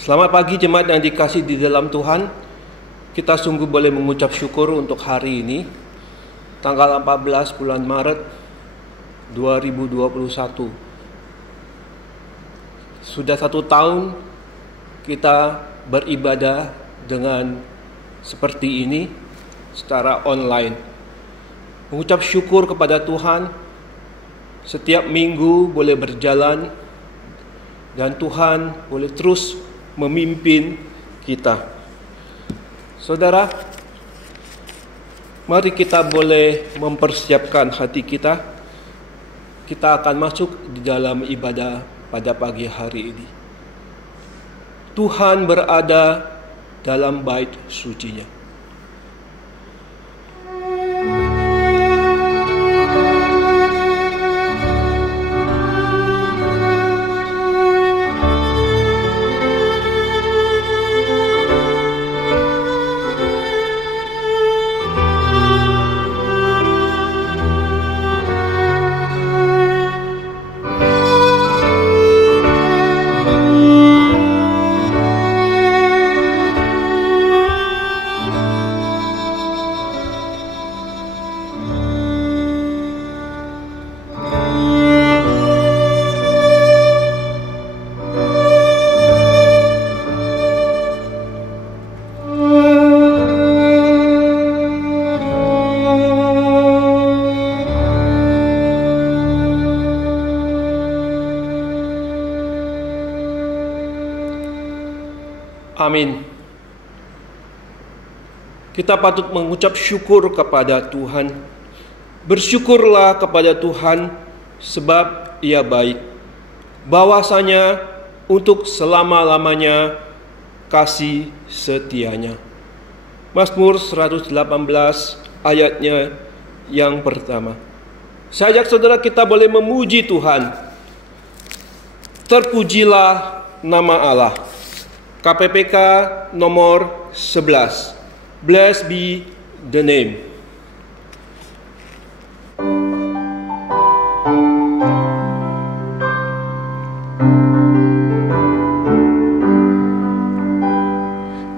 Selamat pagi jemaat yang dikasih di dalam Tuhan. Kita sungguh boleh mengucap syukur untuk hari ini, tanggal 14 bulan Maret 2021. Sudah 1 tahun kita beribadah dengan seperti ini secara online. Mengucap syukur kepada Tuhan, setiap minggu boleh berjalan dan Tuhan boleh terus memimpin kita. Saudara, mari kita boleh mempersiapkan hati kita. Kita akan masuk di dalam ibadah pada pagi hari ini. Tuhan berada dalam bait suci-Nya. Amin. Kita patut mengucap syukur kepada Tuhan. Bersyukurlah kepada Tuhan sebab Ia baik. Bahwasanya untuk selama-lamanya kasih setianya. Mazmur 118 ayatnya yang pertama. Saya ajak saudara kita boleh memuji Tuhan. Terpujilah nama Allah. KPPK nomor 11. Blessed be the name.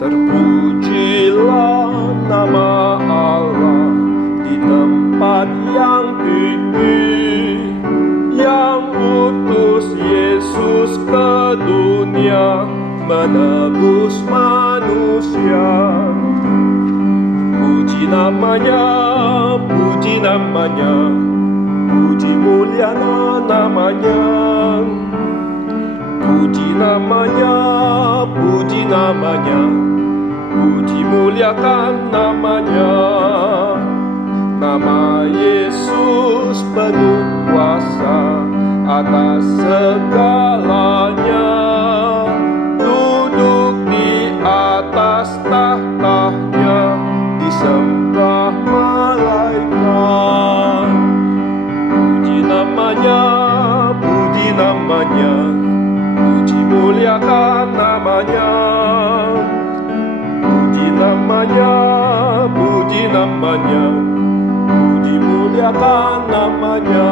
Terpujilah nama Allah di tempat yang tinggi, yang utus Yesus ke dunia menebus manusia. Puji namanya, puji namanya, puji mulia namanya. Puji namanya, puji namanya, puji muliakan namanya. Nama Yesus penuh kuasa atas segalanya. Atas tahtanya disembah malaikat. Puji namanya, puji namanya, puji muliakan namanya. Puji namanya, puji namanya, puji muliakan namanya.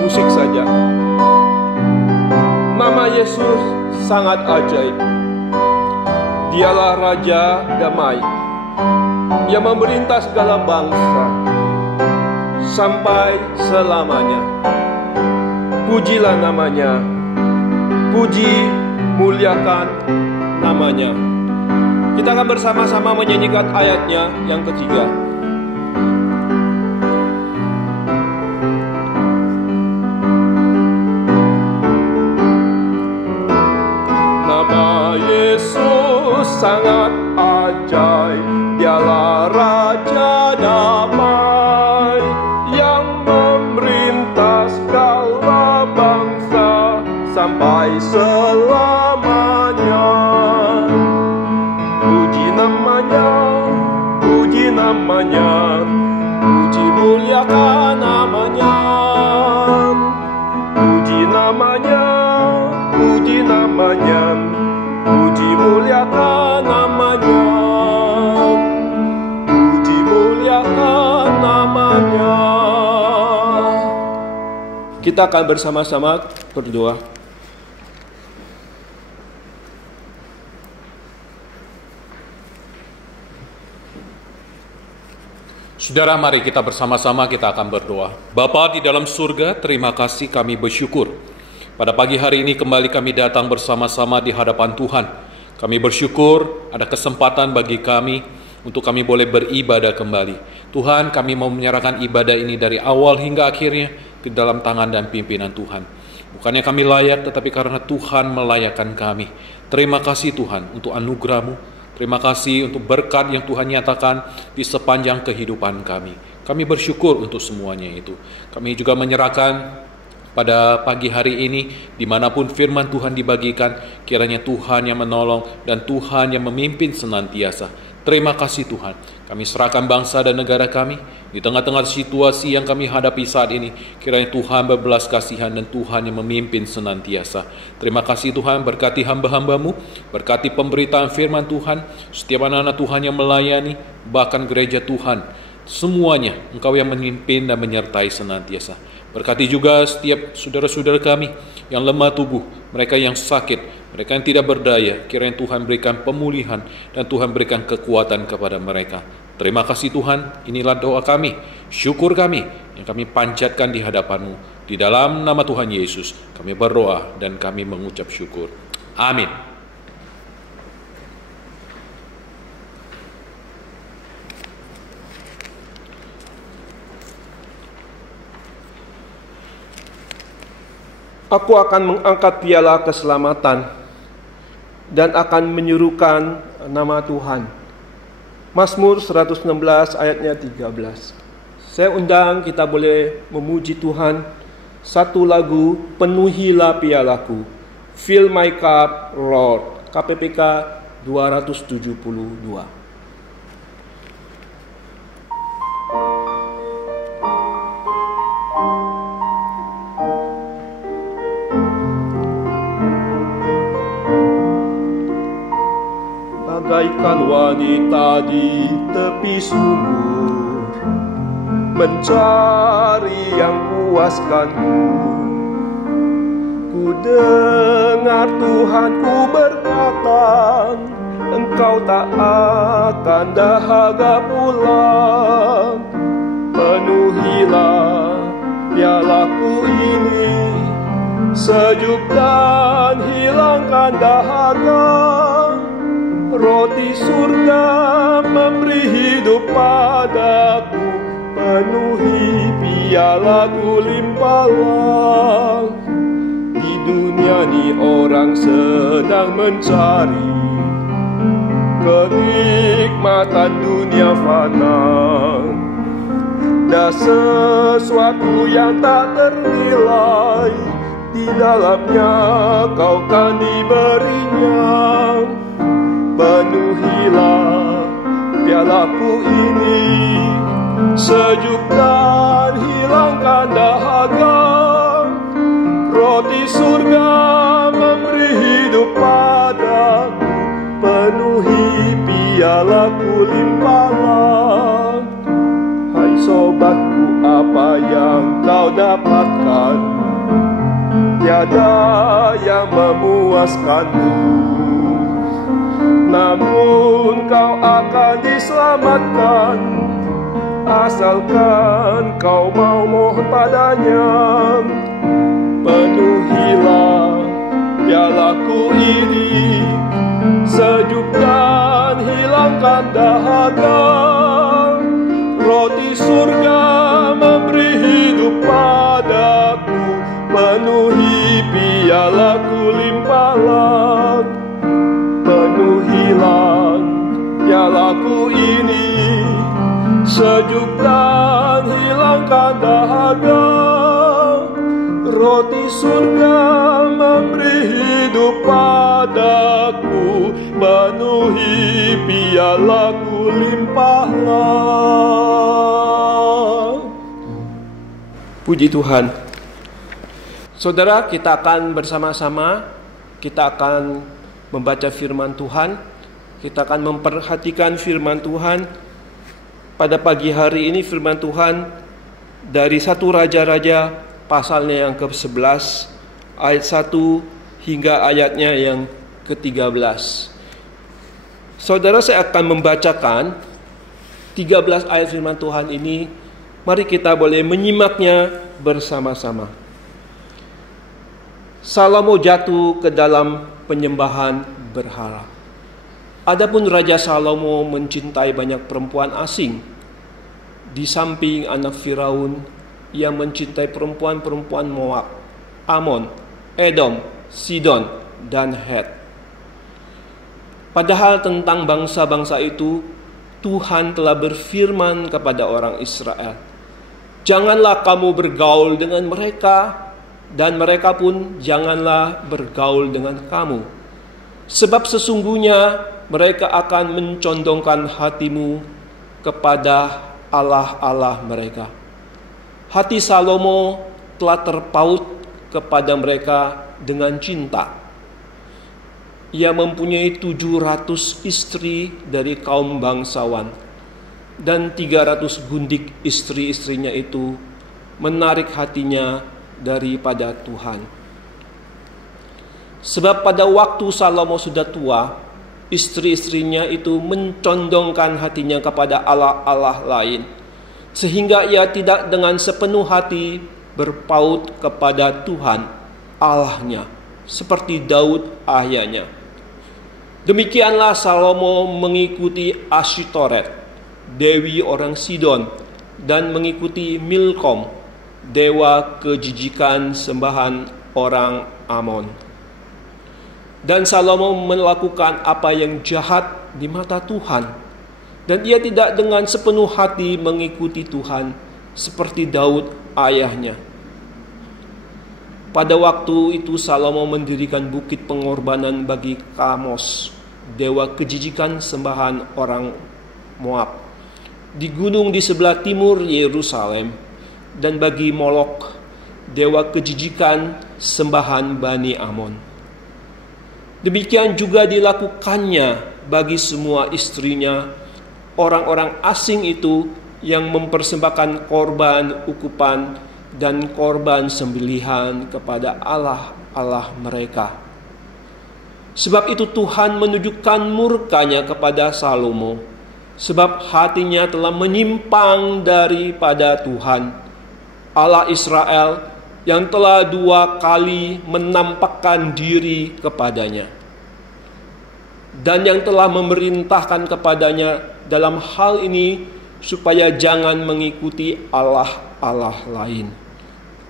Musik saja. Nama Yesus sangat ajaib. Dialah Raja Damai yang memerintah segala bangsa sampai selamanya. Pujilah namanya, puji muliakan namanya. Kita akan bersama-sama menyanyikan ayatnya yang ketiga. Nama Yesus sangat ajaib, Dialah Raja Damai yang memerintah segala bangsa sampai selamanya. Puji namanya, puji namanya, puji muliakan namanya. Puji namanya, puji namanya, puji muliakan namanya. Puji muliakan namanya. Kita akan bersama-sama berdoa. Saudara, mari kita bersama-sama kita akan berdoa. Bapa di dalam surga, terima kasih, kami bersyukur. Pada pagi hari ini kembali kami datang bersama-sama di hadapan Tuhan. Kami bersyukur ada kesempatan bagi kami untuk kami boleh beribadah kembali. Tuhan, kami mau menyerahkan ibadah ini dari awal hingga akhirnya di dalam tangan dan pimpinan Tuhan. Bukannya kami layak, tetapi karena Tuhan melayakkan kami. Terima kasih Tuhan untuk anugerah-Mu. Terima kasih untuk berkat yang Tuhan nyatakan di sepanjang kehidupan kami. Kami bersyukur untuk semuanya itu. Kami juga menyerahkan pada pagi hari ini, dimanapun firman Tuhan dibagikan, kiranya Tuhan yang menolong dan Tuhan yang memimpin senantiasa. Terima kasih Tuhan. Kami serahkan bangsa dan negara kami di tengah-tengah situasi yang kami hadapi saat ini. Kiranya Tuhan berbelas kasihan dan Tuhan yang memimpin senantiasa. Terima kasih Tuhan, berkati hamba-hamba-Mu, berkati pemberitaan firman Tuhan, setiap anak-anak Tuhan yang melayani, bahkan gereja Tuhan. Semuanya Engkau yang memimpin dan menyertai senantiasa. Berkati juga setiap saudara-saudara kami yang lemah tubuh, mereka yang sakit, mereka yang tidak berdaya. Kiranya Tuhan berikan pemulihan dan Tuhan berikan kekuatan kepada mereka. Terima kasih Tuhan, inilah doa kami, syukur kami yang kami panjatkan di hadapan-Mu. Di dalam nama Tuhan Yesus kami berdoa dan kami mengucap syukur. Amin. Aku akan mengangkat piala keselamatan dan akan menyuruhkan nama Tuhan. Mazmur 116 ayatnya 13. Saya undang kita boleh memuji Tuhan. Satu lagu, Penuhilah Pialaku, Fill My Cup, Lord, KPPK 272. Bagaikan wanita di tepi sumur, mencari yang puaskanku. Ku dengar Tuhanku berkata, Engkau tak akan dahaga pulang. Penuhilah pialaku ini, sejuk dan hilangkan dahaga. Roti surga memberi hidup padaku, penuhi pialaku limpahlah. Di dunia ni orang sedang mencari kenikmatan dunia fana, dan sesuatu yang tak ternilai, di dalamnya kau kan diberinya. Penuhilah pialaku ini, sejuk dan hilangkan dahaga. Roti surga memberi hidup padaku, penuhi pialaku limpahlah. Hai sobatku, apa yang kau dapatkan? Tiada yang memuaskanmu, namun kau akan diselamatkan, asalkan kau mau mohon padanya. Penuhilah pialaku ini, sejuk dan hilangkan dahaga. Roti surga memberi hidup padaku, penuhi pialaku limpahlah. Penuhilah pialaku ini, sejuk dan hilangkan dahaga. Roti surga memberi hidup padaku, penuhi pialaku limpahlah. Puji Tuhan. Saudara, kita akan bersama-sama, kita akan membaca firman Tuhan, kita akan memperhatikan firman Tuhan. Pada pagi hari ini firman Tuhan dari 1 Raja-Raja pasalnya yang ke-11 ayat 1 hingga ayatnya yang ke-13. Saudara, saya akan membacakan 13 ayat firman Tuhan ini, mari kita boleh menyimaknya bersama-sama. Salomo jatuh ke dalam penyembahan berhala. Adapun Raja Salomo mencintai banyak perempuan asing. Di samping anak Firaun, ia mencintai perempuan-perempuan Moab, Amon, Edom, Sidon, dan Het. Padahal tentang bangsa-bangsa itu, Tuhan telah berfirman kepada orang Israel, "Janganlah kamu bergaul dengan mereka, dan mereka pun janganlah bergaul dengan kamu. Sebab sesungguhnya mereka akan mencondongkan hatimu kepada Allah-Allah mereka." Hati Salomo telah terpaut kepada mereka dengan cinta. Ia mempunyai 700 istri dari kaum bangsawan, dan 300 gundik istri-istrinya itu menarik hatinya daripada Tuhan. Sebab pada waktu Salomo sudah tua, istri-istrinya itu mencondongkan hatinya kepada Allah-Allah lain, sehingga ia tidak dengan sepenuh hati berpaut kepada Tuhan Allahnya, seperti Daud ayahnya. Demikianlah Salomo mengikuti Asytoret, dewi orang Sidon, dan mengikuti Milkom, dewa kejijikan sembahan orang Amon. Dan Salomo melakukan apa yang jahat di mata Tuhan, dan ia tidak dengan sepenuh hati mengikuti Tuhan seperti Daud ayahnya. Pada waktu itu Salomo mendirikan bukit pengorbanan bagi Kamos, dewa kejijikan sembahan orang Moab, di gunung di sebelah timur Yerusalem, dan bagi Molok, dewa kejijikan sembahan Bani Amon. Demikian juga dilakukannya bagi semua istrinya, orang-orang asing itu yang mempersembahkan korban ukupan dan korban sembelihan kepada Allah-Allah mereka. Sebab itu Tuhan menunjukkan murkanya kepada Salomo, sebab hatinya telah menyimpang daripada Tuhan, Allah Israel, yang telah 2 kali menampakkan diri kepadanya, dan yang telah memerintahkan kepadanya dalam hal ini supaya jangan mengikuti Allah-Allah lain.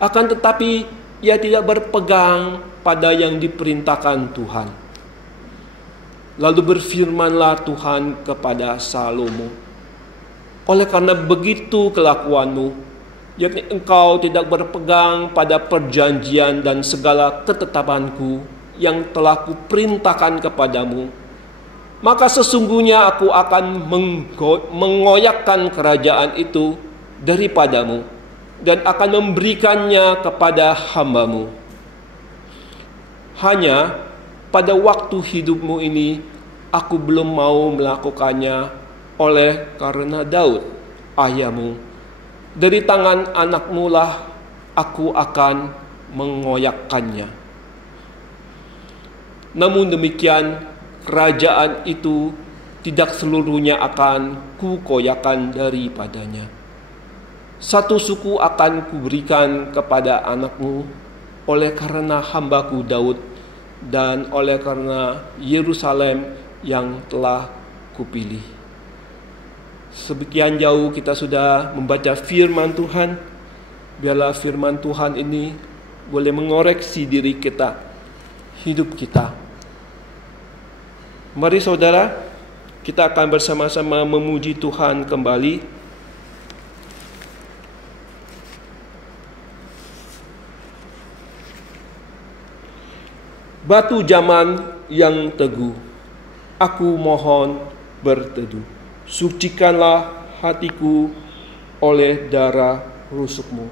Akan tetapi ia tidak berpegang pada yang diperintahkan Tuhan. Lalu berfirmanlah Tuhan kepada Salomo, "Oleh karena begitu kelakuanmu, yakni engkau tidak berpegang pada perjanjian dan segala ketetapanku yang telah kuperintahkan kepadamu, maka sesungguhnya aku akan mengoyakkan kerajaan itu daripadamu, dan akan memberikannya kepada hambamu. Hanya pada waktu hidupmu ini aku belum mau melakukannya, oleh karena Daud ayahmu, dari tangan anakmu lah aku akan mengoyakkannya. Namun demikian, kerajaan itu tidak seluruhnya akan kukoyakan daripadanya. 1 suku akan kuberikan kepada anakmu, oleh karena hambaku Daud, dan oleh karena Yerusalem yang telah kupilih." Sekian jauh kita sudah membaca firman Tuhan. Biarlah firman Tuhan ini boleh mengoreksi diri kita, hidup kita. Mari saudara, kita akan bersama-sama memuji Tuhan kembali. Batu zaman yang teguh, aku mohon berteduh. Sucikanlah hatiku oleh darah rusukmu.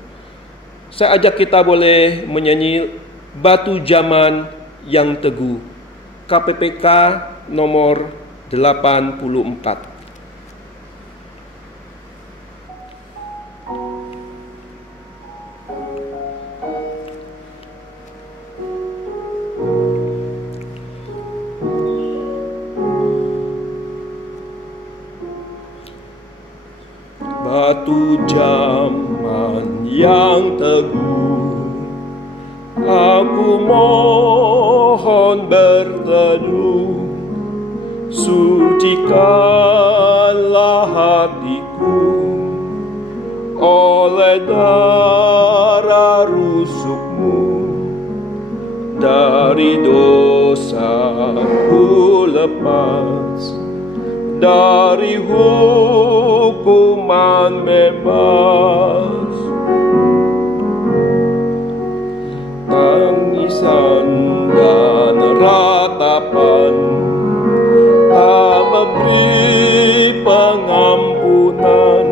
Saya ajak kita boleh menyanyi Batu Zaman yang Teguh, KPPK nomor 84. yang teguh. Aku mohon berteduh, sucikanlah hatiku oleh darah rusuk-Mu. Dari dosaku lepas, dari hukuman bebas. Tangisan dan ratapan tak memberi pengampunan.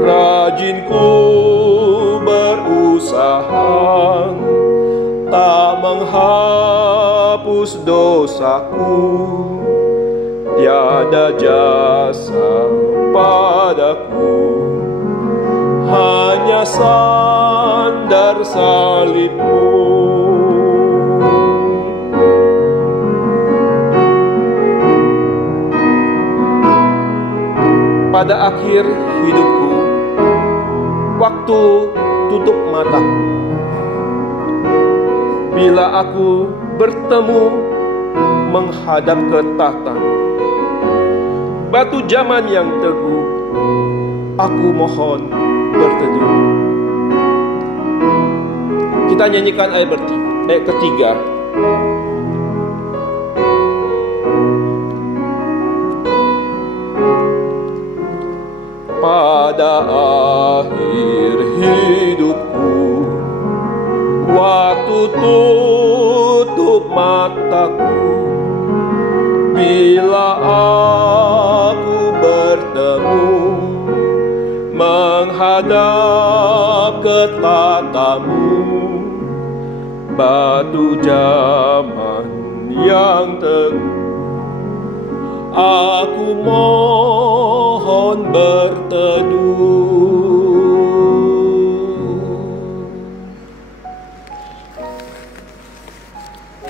Rajin ku berusaha tak menghapus dosaku. Tiada jasa padaku, hanya sandar salib-Mu. Pada akhir hidupku, waktu tutup mataku, bila aku bertemu menghadap ke tahta, batu zaman yang teguh, aku mohon berteduh. Kita nyanyikan ayat ketiga. Pada akhir hidupku, waktu tutup mataku, bila aku bertemu menghadap ke tahta-Mu, batu zaman yang teguh, aku mohon berteduh.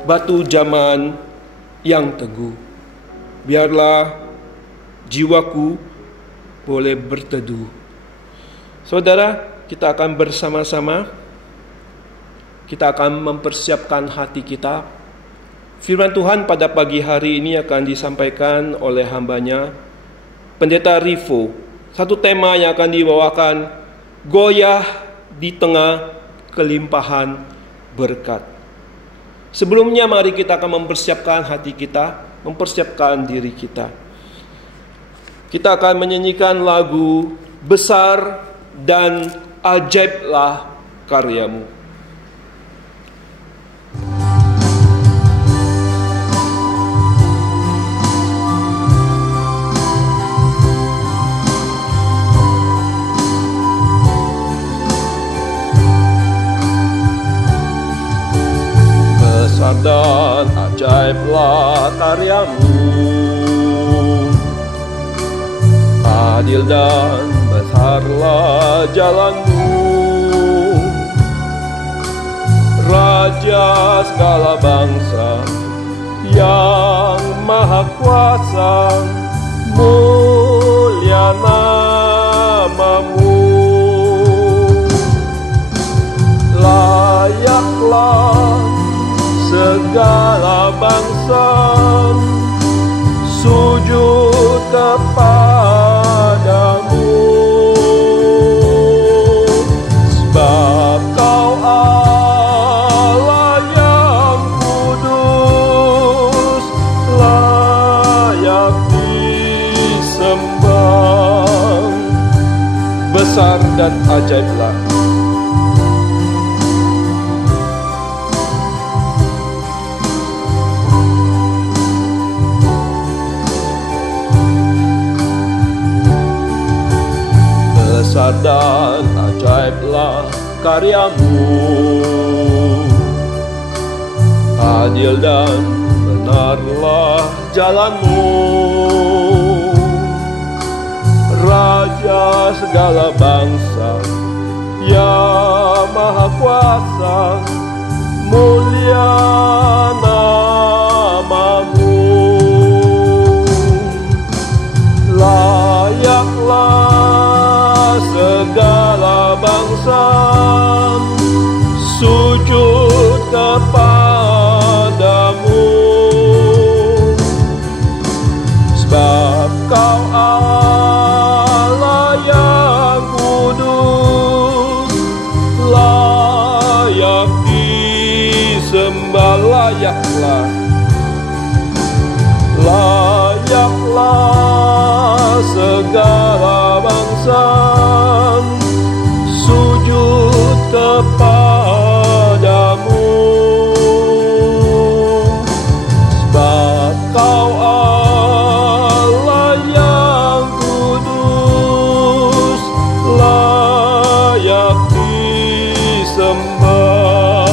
Batu zaman yang teguh, biarlah jiwaku boleh berteduh. Saudara, kita akan bersama-sama, kita akan mempersiapkan hati kita. Firman Tuhan pada pagi hari ini akan disampaikan oleh hambanya, Pendeta Rifo. Satu tema yang akan dibawakan, goyah di tengah kelimpahan berkat. Sebelumnya mari kita akan mempersiapkan hati kita, mempersiapkan diri kita. Kita akan menyanyikan lagu Besar dan Ajaiblah Karya-Mu. Besar dan ajaiblah karya-Mu, adil dan besarlah jalan-Mu, Raja segala bangsa yang maha kuasa, mulia nama-Mu. Layaklah segala bangsa sujud kepadamu, sebab Kau Allah yang kudus, layak disembah. Besar dan ajaiblah besar dan ajaiblah karya-Mu, adil dan benarlah jalan-Mu, Raja segala bangsa yang maha kuasa, mulia nama-Mu. Layaklah segala bangsa disembah, layaklah segala bangsa sujud kepadamu, sebab Kau Allah yang kudus, layak disembah,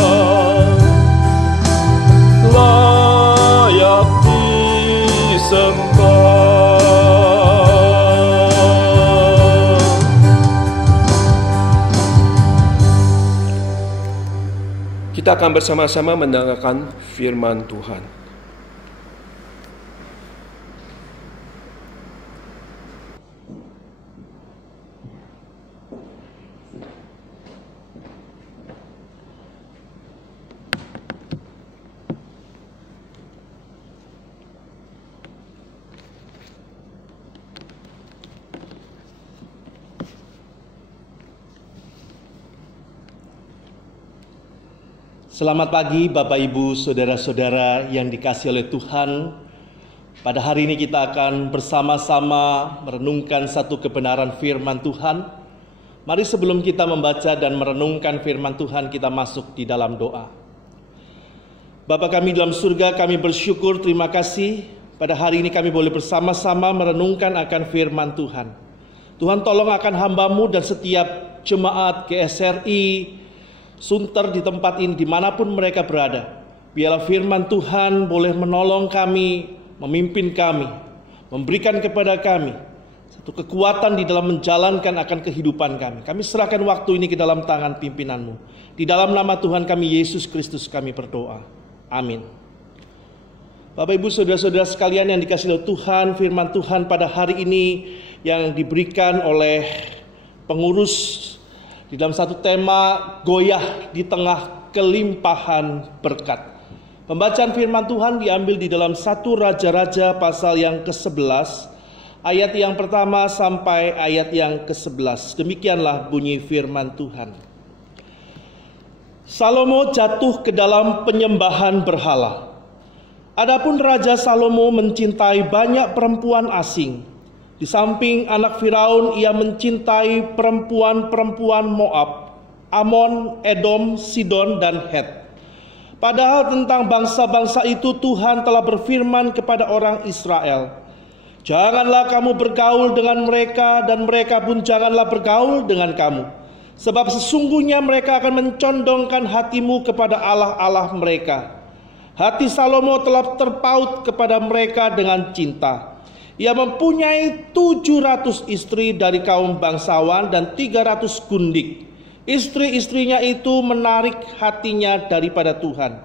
layak disembah. Kita akan bersama-sama mendengarkan firman Tuhan. Selamat pagi Bapak Ibu, Saudara-saudara yang dikasihi oleh Tuhan. Pada hari ini kita akan bersama-sama merenungkan satu kebenaran firman Tuhan. Mari sebelum kita membaca dan merenungkan firman Tuhan, kita masuk di dalam doa. Bapa kami dalam surga, kami bersyukur, terima kasih. Pada hari ini kami boleh bersama-sama merenungkan akan firman Tuhan. Tuhan tolong akan hamba-Mu dan setiap jemaat GSRI Sunter di tempat ini, dimanapun mereka berada. Biarlah firman Tuhan boleh menolong kami, memimpin kami, memberikan kepada kami satu kekuatan di dalam menjalankan akan kehidupan kami. Kami serahkan waktu ini ke dalam tangan pimpinan-Mu. Di dalam nama Tuhan kami, Yesus Kristus, kami berdoa. Amin. Bapak Ibu Saudara-saudara sekalian yang dikasihi oleh Tuhan, firman Tuhan pada hari ini yang diberikan oleh pengurus di dalam satu tema, goyah di tengah kelimpahan berkat. Pembacaan firman Tuhan diambil di dalam 1 Raja-Raja pasal yang ke-11, ayat yang pertama sampai ayat yang ke-11. Demikianlah bunyi firman Tuhan. Salomo jatuh ke dalam penyembahan berhala. Adapun Raja Salomo mencintai banyak perempuan asing. Di samping anak Firaun, ia mencintai perempuan-perempuan Moab, Amon, Edom, Sidon, dan Het. Padahal tentang bangsa-bangsa itu Tuhan telah berfirman kepada orang Israel, "Janganlah kamu bergaul dengan mereka, dan mereka pun janganlah bergaul dengan kamu. Sebab sesungguhnya mereka akan mencondongkan hatimu kepada allah-allah mereka." Hati Salomo telah terpaut kepada mereka dengan cinta. Ia mempunyai 700 istri dari kaum bangsawan dan 300 gundik. Istri-istrinya itu menarik hatinya daripada Tuhan.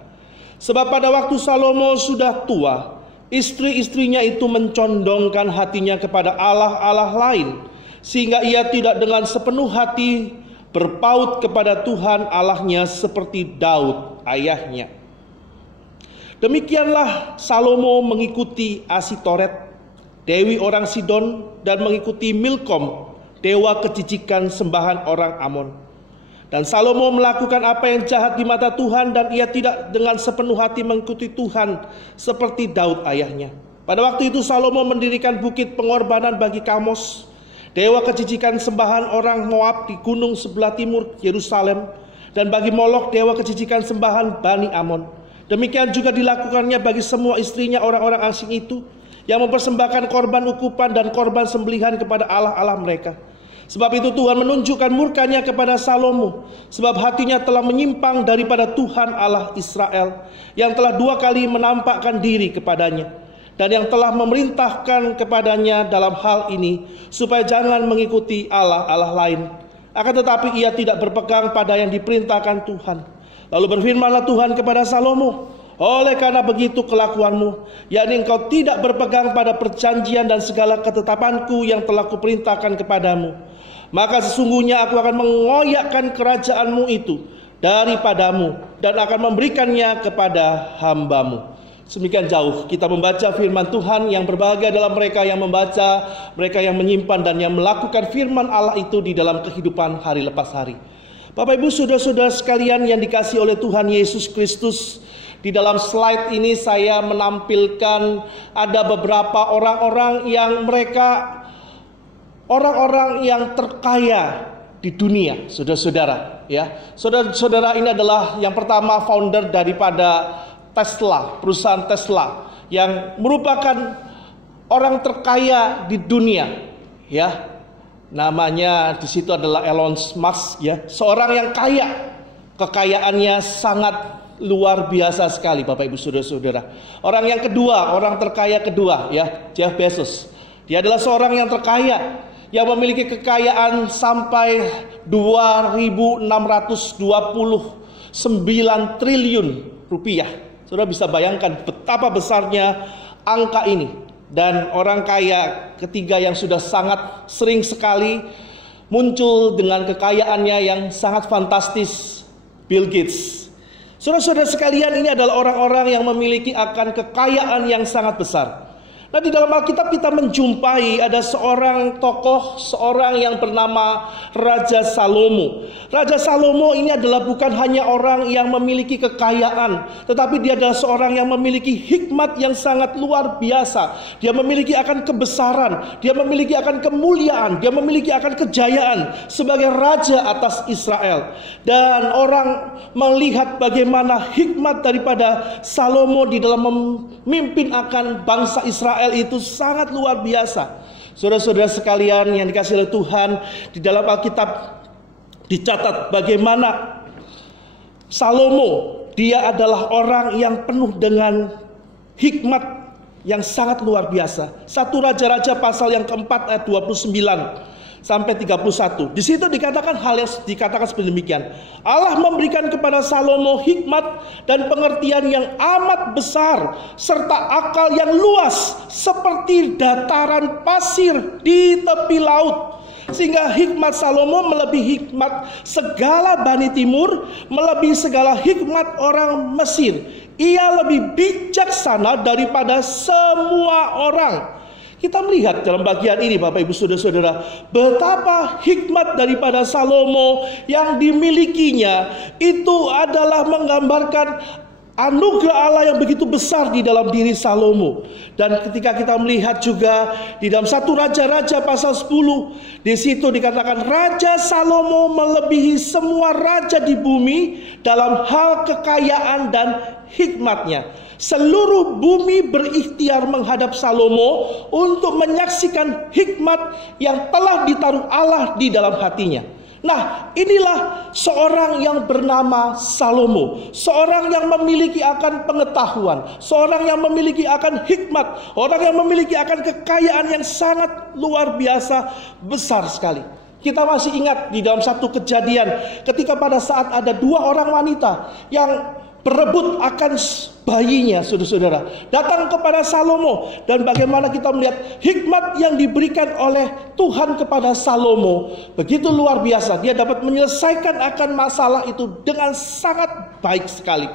Sebab pada waktu Salomo sudah tua, istri-istrinya itu mencondongkan hatinya kepada allah-allah lain, sehingga ia tidak dengan sepenuh hati berpaut kepada Tuhan Allahnya seperti Daud ayahnya. Demikianlah Salomo mengikuti Asitoret, dewi orang Sidon, dan mengikuti Milkom, dewa kejijikan sembahan orang Amon. Dan Salomo melakukan apa yang jahat di mata Tuhan, dan ia tidak dengan sepenuh hati mengikuti Tuhan seperti Daud ayahnya. Pada waktu itu Salomo mendirikan bukit pengorbanan bagi Kamos, dewa kejijikan sembahan orang Moab di gunung sebelah timur Yerusalem, dan bagi Molok, dewa kejijikan sembahan Bani Amon. Demikian juga dilakukannya bagi semua istrinya orang-orang asing itu, yang mempersembahkan korban ukupan dan korban sembelihan kepada allah-allah mereka. Sebab itu Tuhan menunjukkan murkanya kepada Salomo, sebab hatinya telah menyimpang daripada Tuhan Allah Israel, yang telah 2 kali menampakkan diri kepadanya, dan yang telah memerintahkan kepadanya dalam hal ini, supaya jangan mengikuti allah-allah lain. Akan tetapi ia tidak berpegang pada yang diperintahkan Tuhan. Lalu berfirmanlah Tuhan kepada Salomo, "Oleh karena begitu kelakuanmu, yakni engkau tidak berpegang pada perjanjian dan segala ketetapanku yang telah kuperintahkan kepadamu, maka sesungguhnya aku akan mengoyakkan kerajaanmu itu daripadamu dan akan memberikannya kepada hambamu." Semikian jauh kita membaca firman Tuhan. Yang berbahagia adalah mereka yang membaca, mereka yang menyimpan dan yang melakukan firman Allah itu di dalam kehidupan hari lepas hari. Bapak Ibu saudara-saudara sekalian yang dikasihi oleh Tuhan Yesus Kristus, di dalam slide ini saya menampilkan ada beberapa orang-orang yang orang-orang yang terkaya di dunia, saudara-saudara. Ya, saudara-saudara, ini adalah yang pertama founder daripada Tesla, perusahaan Tesla, yang merupakan orang terkaya di dunia. Ya, namanya di situ adalah Elon Musk. Ya, seorang yang kaya, kekayaannya sangat luar biasa sekali, Bapak Ibu saudara-saudara. Orang yang kedua, orang terkaya kedua, ya, Jeff Bezos. Dia adalah seorang yang terkaya yang memiliki kekayaan sampai 2.629 triliun rupiah. Saudara bisa bayangkan betapa besarnya angka ini. Dan orang kaya ketiga yang sudah sangat sering sekali muncul dengan kekayaannya yang sangat fantastis, Bill Gates. Saudara-saudara sekalian, ini adalah orang-orang yang memiliki akan kekayaan yang sangat besar. Nah, di dalam Alkitab kita menjumpai ada seorang tokoh, seorang yang bernama Raja Salomo. Raja Salomo ini adalah bukan hanya orang yang memiliki kekayaan, tetapi dia adalah seorang yang memiliki hikmat yang sangat luar biasa. Dia memiliki akan kebesaran, dia memiliki akan kemuliaan, dia memiliki akan kejayaan sebagai raja atas Israel. Dan orang melihat bagaimana hikmat daripada Salomo di dalam memimpin akan bangsa Israel itu sangat luar biasa. Saudara-saudara sekalian yang dikasihi oleh Tuhan, di dalam Alkitab dicatat bagaimana Salomo, dia adalah orang yang penuh dengan hikmat yang sangat luar biasa. 1 Raja-Raja pasal yang keempat ayat 29 sampai 31. Di situ dikatakan hal yang dikatakan seperti demikian. Allah memberikan kepada Salomo hikmat dan pengertian yang amat besar serta akal yang luas seperti dataran pasir di tepi laut. Sehingga hikmat Salomo melebihi hikmat segala Bani Timur, melebihi segala hikmat orang Mesir. Ia lebih bijaksana daripada semua orang. Kita melihat dalam bagian ini, Bapak Ibu saudara-saudara, betapa hikmat daripada Salomo yang dimilikinya itu adalah menggambarkan anugerah Allah yang begitu besar di dalam diri Salomo. Dan ketika kita melihat juga di dalam 1 Raja-Raja pasal 10, di situ dikatakan Raja Salomo melebihi semua raja di bumi dalam hal kekayaan dan hikmatnya. Seluruh bumi berikhtiar menghadap Salomo untuk menyaksikan hikmat yang telah ditaruh Allah di dalam hatinya. Nah, inilah seorang yang bernama Salomo, seorang yang memiliki akan pengetahuan, seorang yang memiliki akan hikmat, orang yang memiliki akan kekayaan yang sangat luar biasa besar sekali. Kita masih ingat di dalam satu kejadian ketika pada saat ada 2 orang wanita yang berebut akan bayinya, saudara-saudara, datang kepada Salomo. Dan bagaimana kita melihat hikmat yang diberikan oleh Tuhan kepada Salomo begitu luar biasa. Dia dapat menyelesaikan akan masalah itu dengan sangat baik sekali.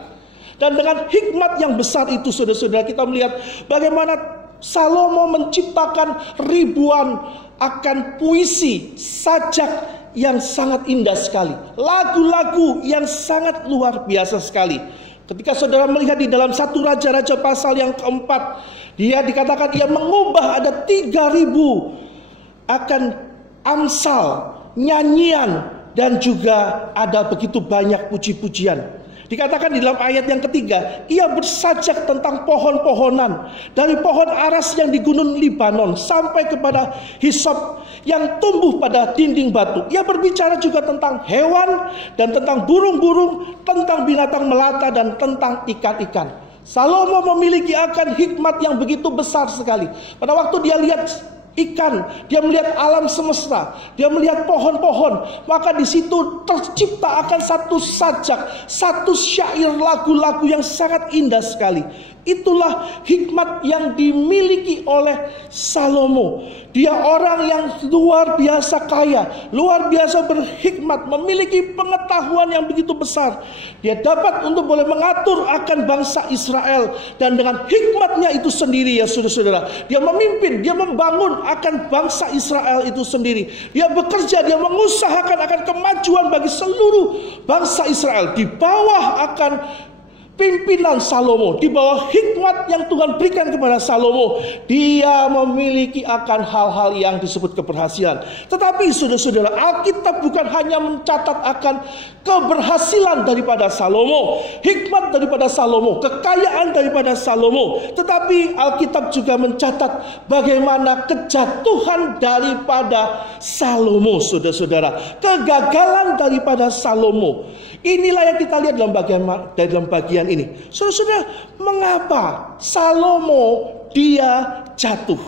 Dan dengan hikmat yang besar itu, saudara-saudara, kita melihat bagaimana Salomo menciptakan ribuan akan puisi, sajak yang sangat indah sekali, lagu-lagu yang sangat luar biasa sekali. Ketika saudara melihat di dalam 1 Raja-Raja pasal yang keempat, dia dikatakan ia mengubah ada 3.000 akan amsal, nyanyian, dan juga ada begitu banyak puji-pujian. Dikatakan di dalam ayat yang ketiga, ia bersajak tentang pohon-pohonan, dari pohon aras yang di gunung Libanon sampai kepada hisop yang tumbuh pada dinding batu. Ia berbicara juga tentang hewan dan tentang burung-burung, tentang binatang melata dan tentang ikan-ikan. Salomo memiliki akan hikmat yang begitu besar sekali. Pada waktu dia lihat ikan, dia melihat alam semesta, dia melihat pohon-pohon, maka di situ tercipta akan satu sajak, satu syair lagu-lagu yang sangat indah sekali. Itulah hikmat yang dimiliki oleh Salomo. Dia orang yang luar biasa kaya, luar biasa berhikmat, memiliki pengetahuan yang begitu besar. Dia dapat untuk boleh mengatur akan bangsa Israel. Dan dengan hikmatnya itu sendiri, ya saudara-saudara, dia memimpin, dia membangun akan bangsa Israel itu sendiri. Dia bekerja, dia mengusahakan akan kemajuan bagi seluruh bangsa Israel di bawah akan pimpinan Salomo, di bawah hikmat yang Tuhan berikan kepada Salomo. Dia memiliki akan hal-hal yang disebut keberhasilan. Tetapi saudara-saudara, Alkitab bukan hanya mencatat akan keberhasilan daripada Salomo, hikmat daripada Salomo, kekayaan daripada Salomo, tetapi Alkitab juga mencatat bagaimana kejatuhan daripada Salomo, saudara-saudara, kegagalan daripada Salomo. Inilah yang kita lihat dalam bagian ini. Saudara-saudara, mengapa Salomo dia jatuh?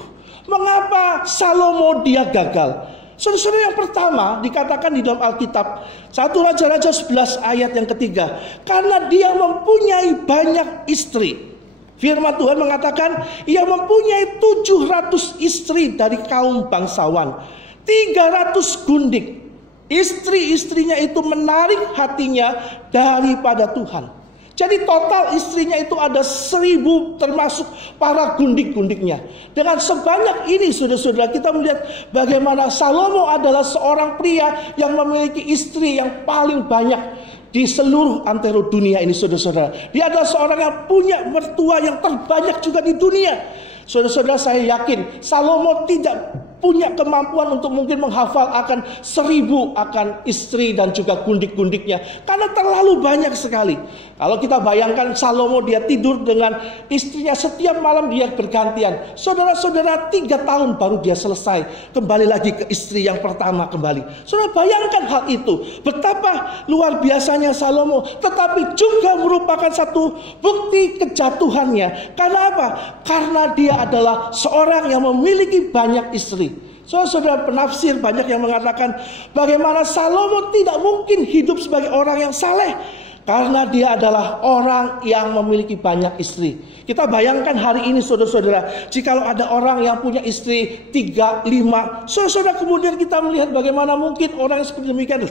Mengapa Salomo dia gagal? Saudara-saudara, yang pertama dikatakan di dalam Alkitab 1 Raja-Raja 11 ayat yang ketiga, karena dia mempunyai banyak istri. Firman Tuhan mengatakan ia mempunyai 700 istri dari kaum bangsawan, 300 gundik. Istri-istrinya itu menarik hatinya daripada Tuhan. Jadi total istrinya itu ada 1000 termasuk para gundik-gundiknya. Dengan sebanyak ini saudara-saudara, kita melihat bagaimana Salomo adalah seorang pria yang memiliki istri yang paling banyak di seluruh antero dunia ini, saudara-saudara. Dia adalah seorang yang punya mertua yang terbanyak juga di dunia. Saudara-saudara, saya yakin Salomo tidak punya kemampuan untuk mungkin menghafal akan 1000 akan istri dan juga gundik-gundiknya, karena terlalu banyak sekali. Kalau kita bayangkan Salomo dia tidur dengan istrinya setiap malam, dia bergantian. Saudara-saudara, 3 tahun baru dia selesai kembali lagi ke istri yang pertama kembali. Saudara bayangkan hal itu, betapa luar biasanya Salomo, tetapi juga merupakan satu bukti kejatuhannya. Karena apa? Karena dia adalah seorang yang memiliki banyak istri. Saudara penafsir banyak yang mengatakan bagaimana Salomo tidak mungkin hidup sebagai orang yang saleh, karena dia adalah orang yang memiliki banyak istri. Kita bayangkan hari ini saudara-saudara, jikalau ada orang yang punya istri 3, 5, saudara kemudian kita melihat bagaimana mungkin orang yang seperti demikian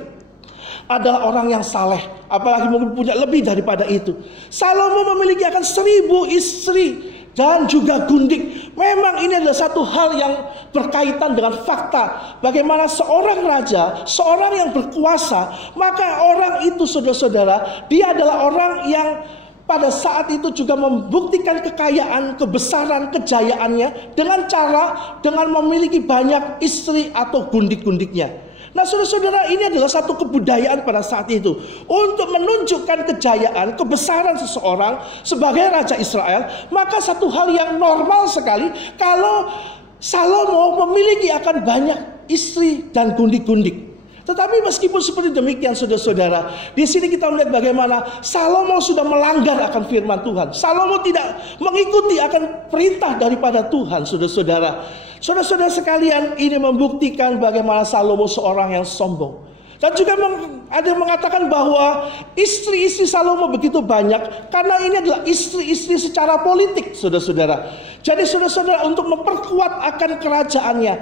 adalah orang yang saleh, apalagi mungkin punya lebih daripada itu. Salomo memiliki akan 1000 istri dan juga gundik. Memang ini adalah satu hal yang berkaitan dengan fakta. Bagaimana seorang raja, seorang yang berkuasa, maka orang itu saudara-saudara, dia adalah orang yang pada saat itu juga membuktikan kekayaan, kebesaran, kejayaannya dengan memiliki banyak istri atau gundik-gundiknya. Nah saudara-saudara, ini adalah satu kebudayaan pada saat itu untuk menunjukkan kejayaan, kebesaran seseorang sebagai Raja Israel. Maka satu hal yang normal sekali kalau Salomo memiliki akan banyak istri dan gundik-gundik. Tetapi meskipun seperti demikian saudara-saudara, di sini kita melihat bagaimana Salomo sudah melanggar akan firman Tuhan. Salomo tidak mengikuti akan perintah daripada Tuhan, saudara-saudara. Saudara-saudara sekalian, ini membuktikan bagaimana Salomo seorang yang sombong. Dan juga ada yang mengatakan bahwa istri-istri Salomo begitu banyak karena ini adalah istri-istri secara politik, saudara-saudara. Jadi saudara-saudara, untuk memperkuat akan kerajaannya,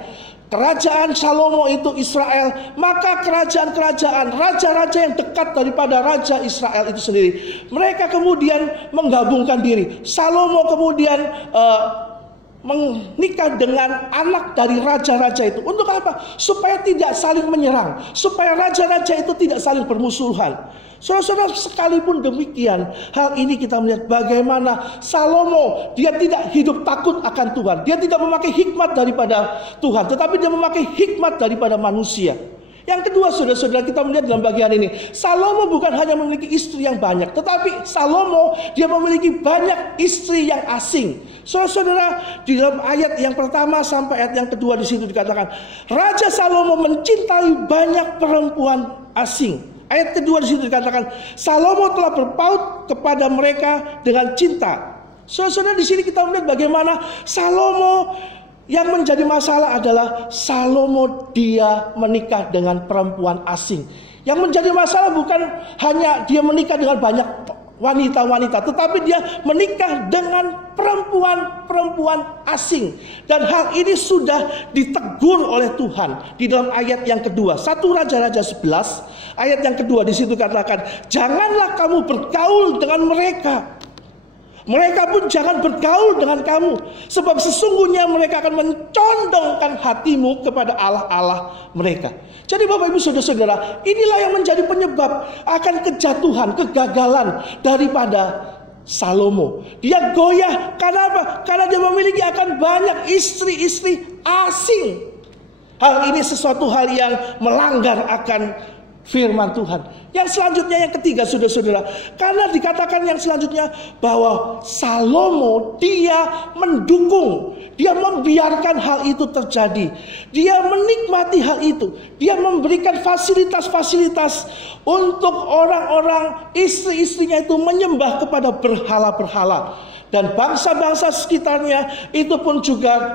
kerajaan Salomo itu Israel, maka kerajaan-kerajaan, raja-raja yang dekat daripada Raja Israel itu sendiri, mereka kemudian menggabungkan diri. Salomo kemudian menikah dengan anak dari raja-raja itu. Untuk apa? Supaya tidak saling menyerang, supaya raja-raja itu tidak saling bermusuhan. Saudara-saudara, sekalipun demikian, hal ini kita melihat bagaimana Salomo dia tidak hidup takut akan Tuhan. Dia tidak memakai hikmat daripada Tuhan, tetapi dia memakai hikmat daripada manusia. Yang kedua, saudara-saudara, kita melihat dalam bagian ini, Salomo bukan hanya memiliki istri yang banyak, tetapi Salomo dia memiliki banyak istri yang asing. Saudara-saudara, di dalam ayat yang pertama sampai ayat yang kedua di situ dikatakan, Raja Salomo mencintai banyak perempuan asing. Ayat kedua di situ dikatakan, Salomo telah berpaut kepada mereka dengan cinta. Saudara-saudara, di sini kita melihat bagaimana Salomo, yang menjadi masalah adalah Salomo dia menikah dengan perempuan asing. Yang menjadi masalah bukan hanya dia menikah dengan banyak wanita-wanita, tetapi dia menikah dengan perempuan-perempuan asing. Dan hal ini sudah ditegur oleh Tuhan di dalam ayat yang kedua. 1 Raja-Raja 11 ayat yang kedua di situ katakan, janganlah kamu bergaul dengan mereka. Mereka pun jangan bergaul dengan kamu, sebab sesungguhnya mereka akan mencondongkan hatimu kepada Allah-Allah mereka. Jadi Bapak Ibu Saudara-saudara, inilah yang menjadi penyebab akan kejatuhan, kegagalan daripada Salomo. Dia goyah, karena apa? Karena dia memiliki akan banyak istri-istri asing. Hal ini sesuatu hal yang melanggar akan firman Tuhan. Yang selanjutnya, yang ketiga, saudara-saudara, karena dikatakan yang selanjutnya bahwa Salomo dia mendukung, dia membiarkan hal itu terjadi, dia menikmati hal itu, dia memberikan fasilitas-fasilitas untuk orang-orang istri-istrinya itu menyembah kepada berhala-berhala, dan bangsa-bangsa sekitarnya itu pun juga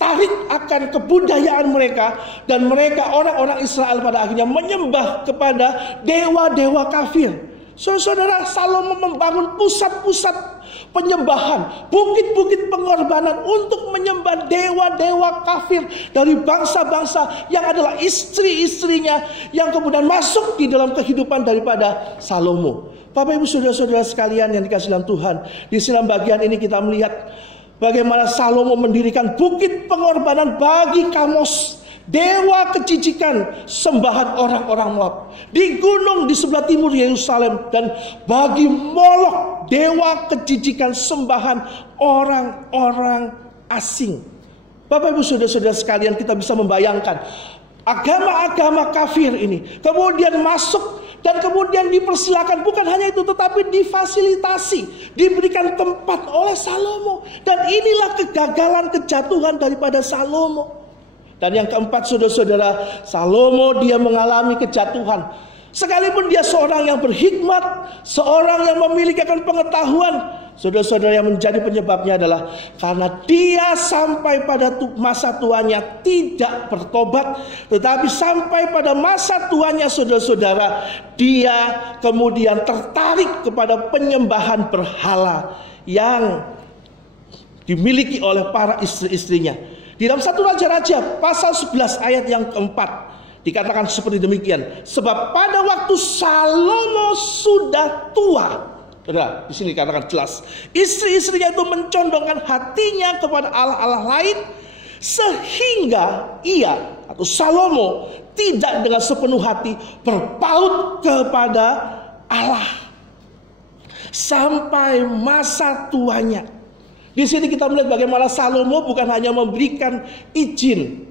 tarik akan kebudayaan mereka, dan mereka orang-orang Israel pada akhirnya menyembah kepada dewa-dewa kafir. Saudara-saudara, Salomo membangun pusat-pusat penyembahan, bukit-bukit pengorbanan untuk menyembah dewa-dewa kafir dari bangsa-bangsa yang adalah istri-istrinya yang kemudian masuk di dalam kehidupan daripada Salomo. Bapak Ibu Saudara-saudara sekalian yang dikasihi dalam Tuhan, di dalam bagian ini kita melihat bagaimana Salomo mendirikan bukit pengorbanan bagi Kamos, dewa kejijikan sembahan orang-orang Moab, di gunung di sebelah timur Yerusalem, dan bagi Molok, dewa kejijikan sembahan orang-orang asing. Bapak Ibu Saudara-saudara sekalian, kita bisa membayangkan agama-agama kafir ini kemudian masuk, dan kemudian dipersilakan, bukan hanya itu, tetapi difasilitasi, diberikan tempat oleh Salomo. Dan inilah kegagalan, kejatuhan daripada Salomo. Dan yang keempat, saudara-saudara, Salomo dia mengalami kejatuhan. Sekalipun dia seorang yang berhikmat, seorang yang memiliki akan pengetahuan, saudara-saudara, yang menjadi penyebabnya adalah karena dia sampai pada masa tuanya tidak bertobat, tetapi sampai pada masa tuanya, saudara-saudara, dia kemudian tertarik kepada penyembahan berhala yang dimiliki oleh para istri-istrinya. Di dalam 1 Raja-Raja pasal 11 ayat yang keempat dikatakan seperti demikian, sebab pada waktu Salomo sudah tua, saudara, di sini dikatakan jelas, istri-istrinya itu mencondongkan hatinya kepada allah-allah lain, sehingga ia atau Salomo tidak dengan sepenuh hati berpaut kepada Allah sampai masa tuanya. Di sini kita melihat bagaimana Salomo bukan hanya memberikan izin,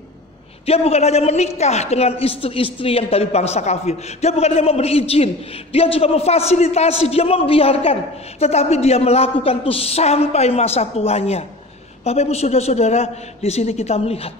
dia bukan hanya menikah dengan istri-istri yang dari bangsa kafir, dia bukan hanya memberi izin, dia juga memfasilitasi, dia membiarkan, tetapi dia melakukan itu sampai masa tuanya. Bapak Ibu Saudara-saudara, di sini kita melihat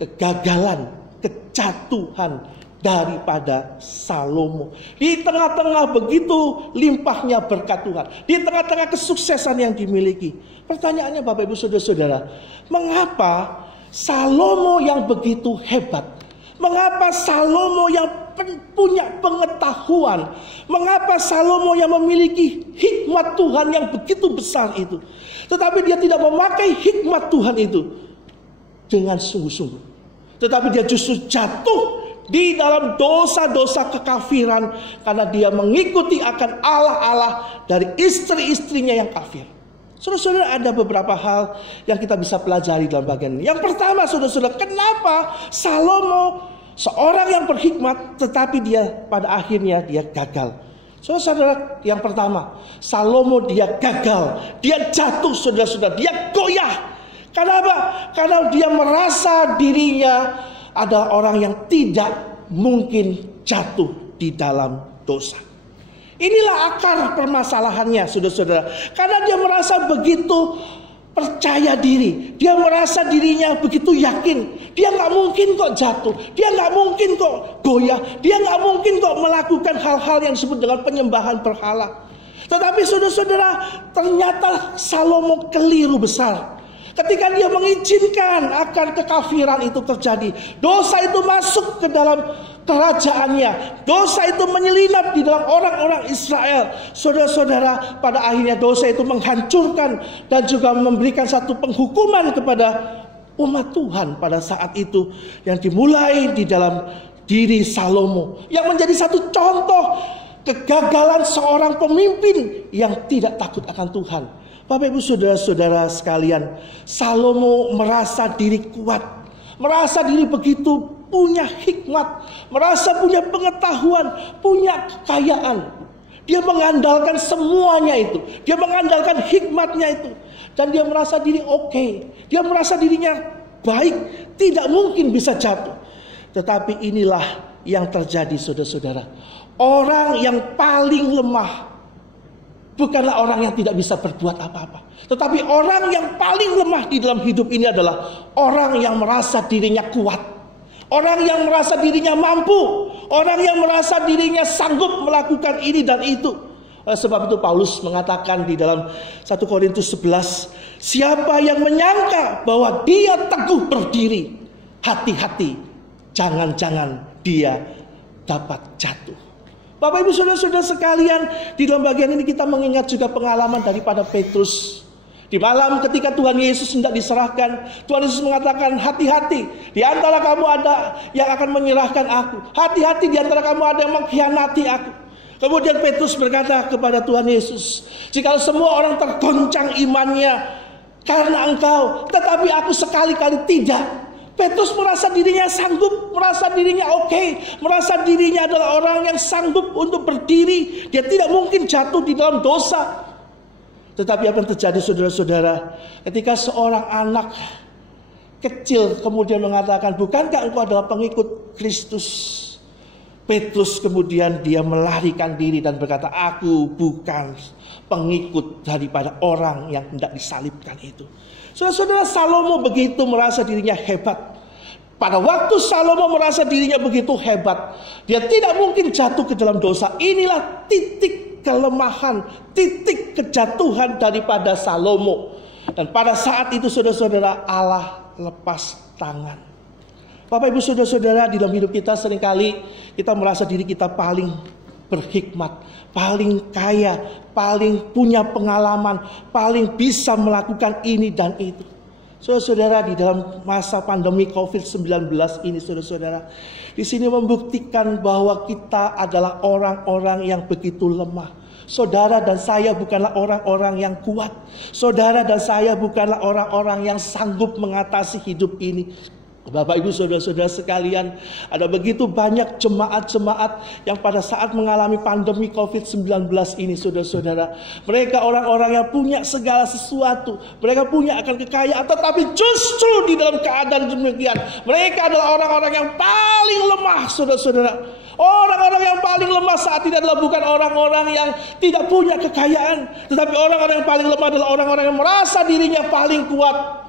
kegagalan, kejatuhan daripada Salomo. Di tengah-tengah begitu limpahnya berkat Tuhan, di tengah-tengah kesuksesan yang dimiliki, pertanyaannya Bapak Ibu Saudara-saudara, mengapa Salomo yang begitu hebat, mengapa Salomo yang punya pengetahuan, mengapa Salomo yang memiliki hikmat Tuhan yang begitu besar itu, tetapi dia tidak memakai hikmat Tuhan itu dengan sungguh-sungguh, tetapi dia justru jatuh di dalam dosa-dosa kekafiran karena dia mengikuti akan allah-allah dari istri-istrinya yang kafir. Saudara-saudara, ada beberapa hal yang kita bisa pelajari dalam bagian ini. Yang pertama, saudara-saudara, kenapa Salomo seorang yang berhikmat tetapi dia pada akhirnya dia gagal? Saudara-saudara, yang pertama, Salomo dia gagal, dia jatuh, saudara-saudara, dia goyah. Karena apa? Karena dia merasa dirinya adalah orang yang tidak mungkin jatuh di dalam dosa. Inilah akar permasalahannya, saudara-saudara. Karena dia merasa begitu percaya diri, dia merasa dirinya begitu yakin, dia nggak mungkin kok jatuh, dia nggak mungkin kok goyah, dia nggak mungkin kok melakukan hal-hal yang disebut dengan penyembahan berhala. Tetapi saudara-saudara, ternyata Salomo keliru besar. Ketika dia mengizinkan akan kekafiran itu terjadi, dosa itu masuk ke dalam kerajaannya, dosa itu menyelinap di dalam orang-orang Israel. Saudara-saudara, pada akhirnya dosa itu menghancurkan dan juga memberikan satu penghukuman kepada umat Tuhan pada saat itu, yang dimulai di dalam diri Salomo, yang menjadi satu contoh kegagalan seorang pemimpin yang tidak takut akan Tuhan. Bapak Ibu saudara-saudara sekalian, Salomo merasa diri kuat, merasa diri begitu punya hikmat, merasa punya pengetahuan, punya kekayaan. Dia mengandalkan semuanya itu, dia mengandalkan hikmatnya itu, dan dia merasa diri oke, dia merasa dirinya baik, tidak mungkin bisa jatuh. Tetapi inilah yang terjadi saudara-saudara. Orang yang paling lemah bukanlah orang yang tidak bisa berbuat apa-apa, tetapi orang yang paling lemah di dalam hidup ini adalah orang yang merasa dirinya kuat, orang yang merasa dirinya mampu, orang yang merasa dirinya sanggup melakukan ini dan itu. Sebab itu Paulus mengatakan di dalam 1 Korintus 11, siapa yang menyangka bahwa dia teguh berdiri, hati-hati, jangan-jangan dia dapat jatuh. Bapak Ibu saudara-saudara sekalian, di dalam bagian ini kita mengingat juga pengalaman daripada Petrus. Di malam ketika Tuhan Yesus hendak diserahkan, Tuhan Yesus mengatakan, hati-hati, di antara kamu ada yang akan menyerahkan aku. Hati-hati, di antara kamu ada yang mengkhianati aku. Kemudian Petrus berkata kepada Tuhan Yesus, jika semua orang tergoncang imannya karena engkau, tetapi aku sekali-kali tidak. Petrus merasa dirinya sanggup, merasa dirinya oke, merasa dirinya adalah orang yang sanggup untuk berdiri. Dia tidak mungkin jatuh di dalam dosa. Tetapi apa yang terjadi saudara-saudara, ketika seorang anak kecil kemudian mengatakan, bukankah engkau adalah pengikut Kristus? Petrus kemudian dia melarikan diri dan berkata, aku bukan pengikut daripada orang yang hendak disalibkan itu. Saudara-saudara, Salomo begitu merasa dirinya hebat. Pada waktu Salomo merasa dirinya begitu hebat, dia tidak mungkin jatuh ke dalam dosa. Inilah titik kelemahan, titik kejatuhan daripada Salomo. Dan pada saat itu saudara-saudara, Allah lepas tangan. Bapak Ibu saudara-saudara, di dalam hidup kita seringkali kita merasa diri kita paling berhikmat, paling kaya, paling punya pengalaman, paling bisa melakukan ini dan itu. Saudara-saudara, di dalam masa pandemi COVID-19 ini, saudara-saudara, di sini membuktikan bahwa kita adalah orang-orang yang begitu lemah. Saudara dan saya bukanlah orang-orang yang kuat. Saudara dan saya bukanlah orang-orang yang sanggup mengatasi hidup ini. Bapak Ibu saudara-saudara sekalian, ada begitu banyak jemaat-jemaat yang pada saat mengalami pandemi COVID-19 ini saudara-saudara, mereka orang-orang yang punya segala sesuatu, mereka punya akan kekayaan, tetapi justru di dalam keadaan demikian mereka adalah orang-orang yang paling lemah saudara-saudara. Orang-orang yang paling lemah saat ini adalah bukan orang-orang yang tidak punya kekayaan, tetapi orang-orang yang paling lemah adalah orang-orang yang merasa dirinya paling kuat.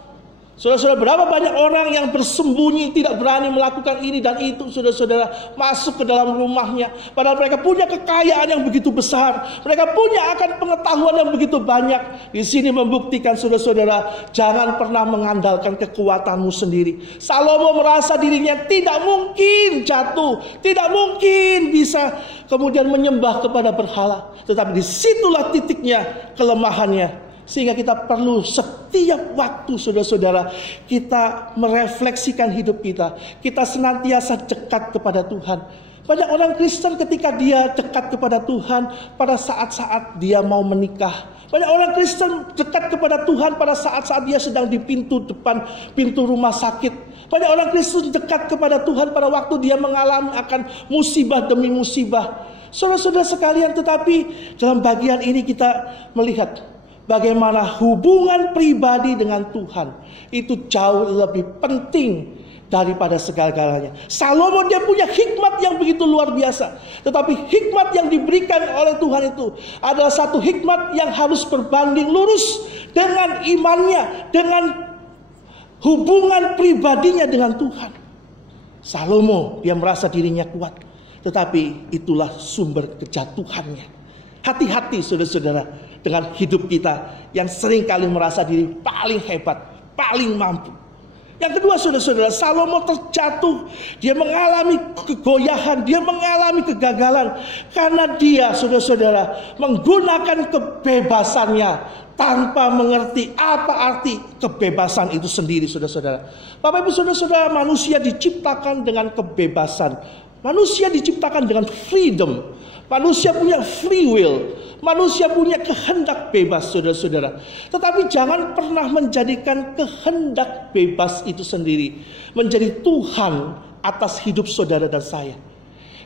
Saudara-saudara, berapa banyak orang yang bersembunyi, tidak berani melakukan ini dan itu, saudara-saudara, masuk ke dalam rumahnya. Padahal mereka punya kekayaan yang begitu besar, mereka punya akan pengetahuan yang begitu banyak. Di sini membuktikan, saudara-saudara, jangan pernah mengandalkan kekuatanmu sendiri. Salomo merasa dirinya tidak mungkin jatuh, tidak mungkin bisa kemudian menyembah kepada berhala. Tetapi disitulah titiknya kelemahannya. Sehingga kita perlu setiap waktu saudara-saudara kita merefleksikan hidup kita. Kita senantiasa dekat kepada Tuhan. Banyak orang Kristen ketika dia dekat kepada Tuhan pada saat-saat dia mau menikah. Banyak orang Kristen dekat kepada Tuhan pada saat-saat dia sedang di pintu depan pintu rumah sakit. Banyak orang Kristen dekat kepada Tuhan pada waktu dia mengalami akan musibah demi musibah. Saudara-saudara sekalian, tetapi dalam bagian ini kita melihat bagaimana hubungan pribadi dengan Tuhan itu jauh lebih penting daripada segala-galanya. Salomo dia punya hikmat yang begitu luar biasa. Tetapi hikmat yang diberikan oleh Tuhan itu adalah satu hikmat yang harus berbanding lurus dengan imannya, dengan hubungan pribadinya dengan Tuhan. Salomo dia merasa dirinya kuat, tetapi itulah sumber kejatuhannya. Hati-hati saudara-saudara dengan hidup kita yang sering kali merasa diri paling hebat, paling mampu. Yang kedua saudara-saudara, Salomo terjatuh. Dia mengalami kegoyahan, dia mengalami kegagalan. Karena dia saudara-saudara menggunakan kebebasannya tanpa mengerti apa arti kebebasan itu sendiri saudara-saudara. Bapak Ibu saudara-saudara, manusia diciptakan dengan kebebasan. Manusia diciptakan dengan freedom. Manusia punya free will. Manusia punya kehendak bebas, saudara-saudara. Tetapi jangan pernah menjadikan kehendak bebas itu sendiri menjadi Tuhan atas hidup saudara dan saya.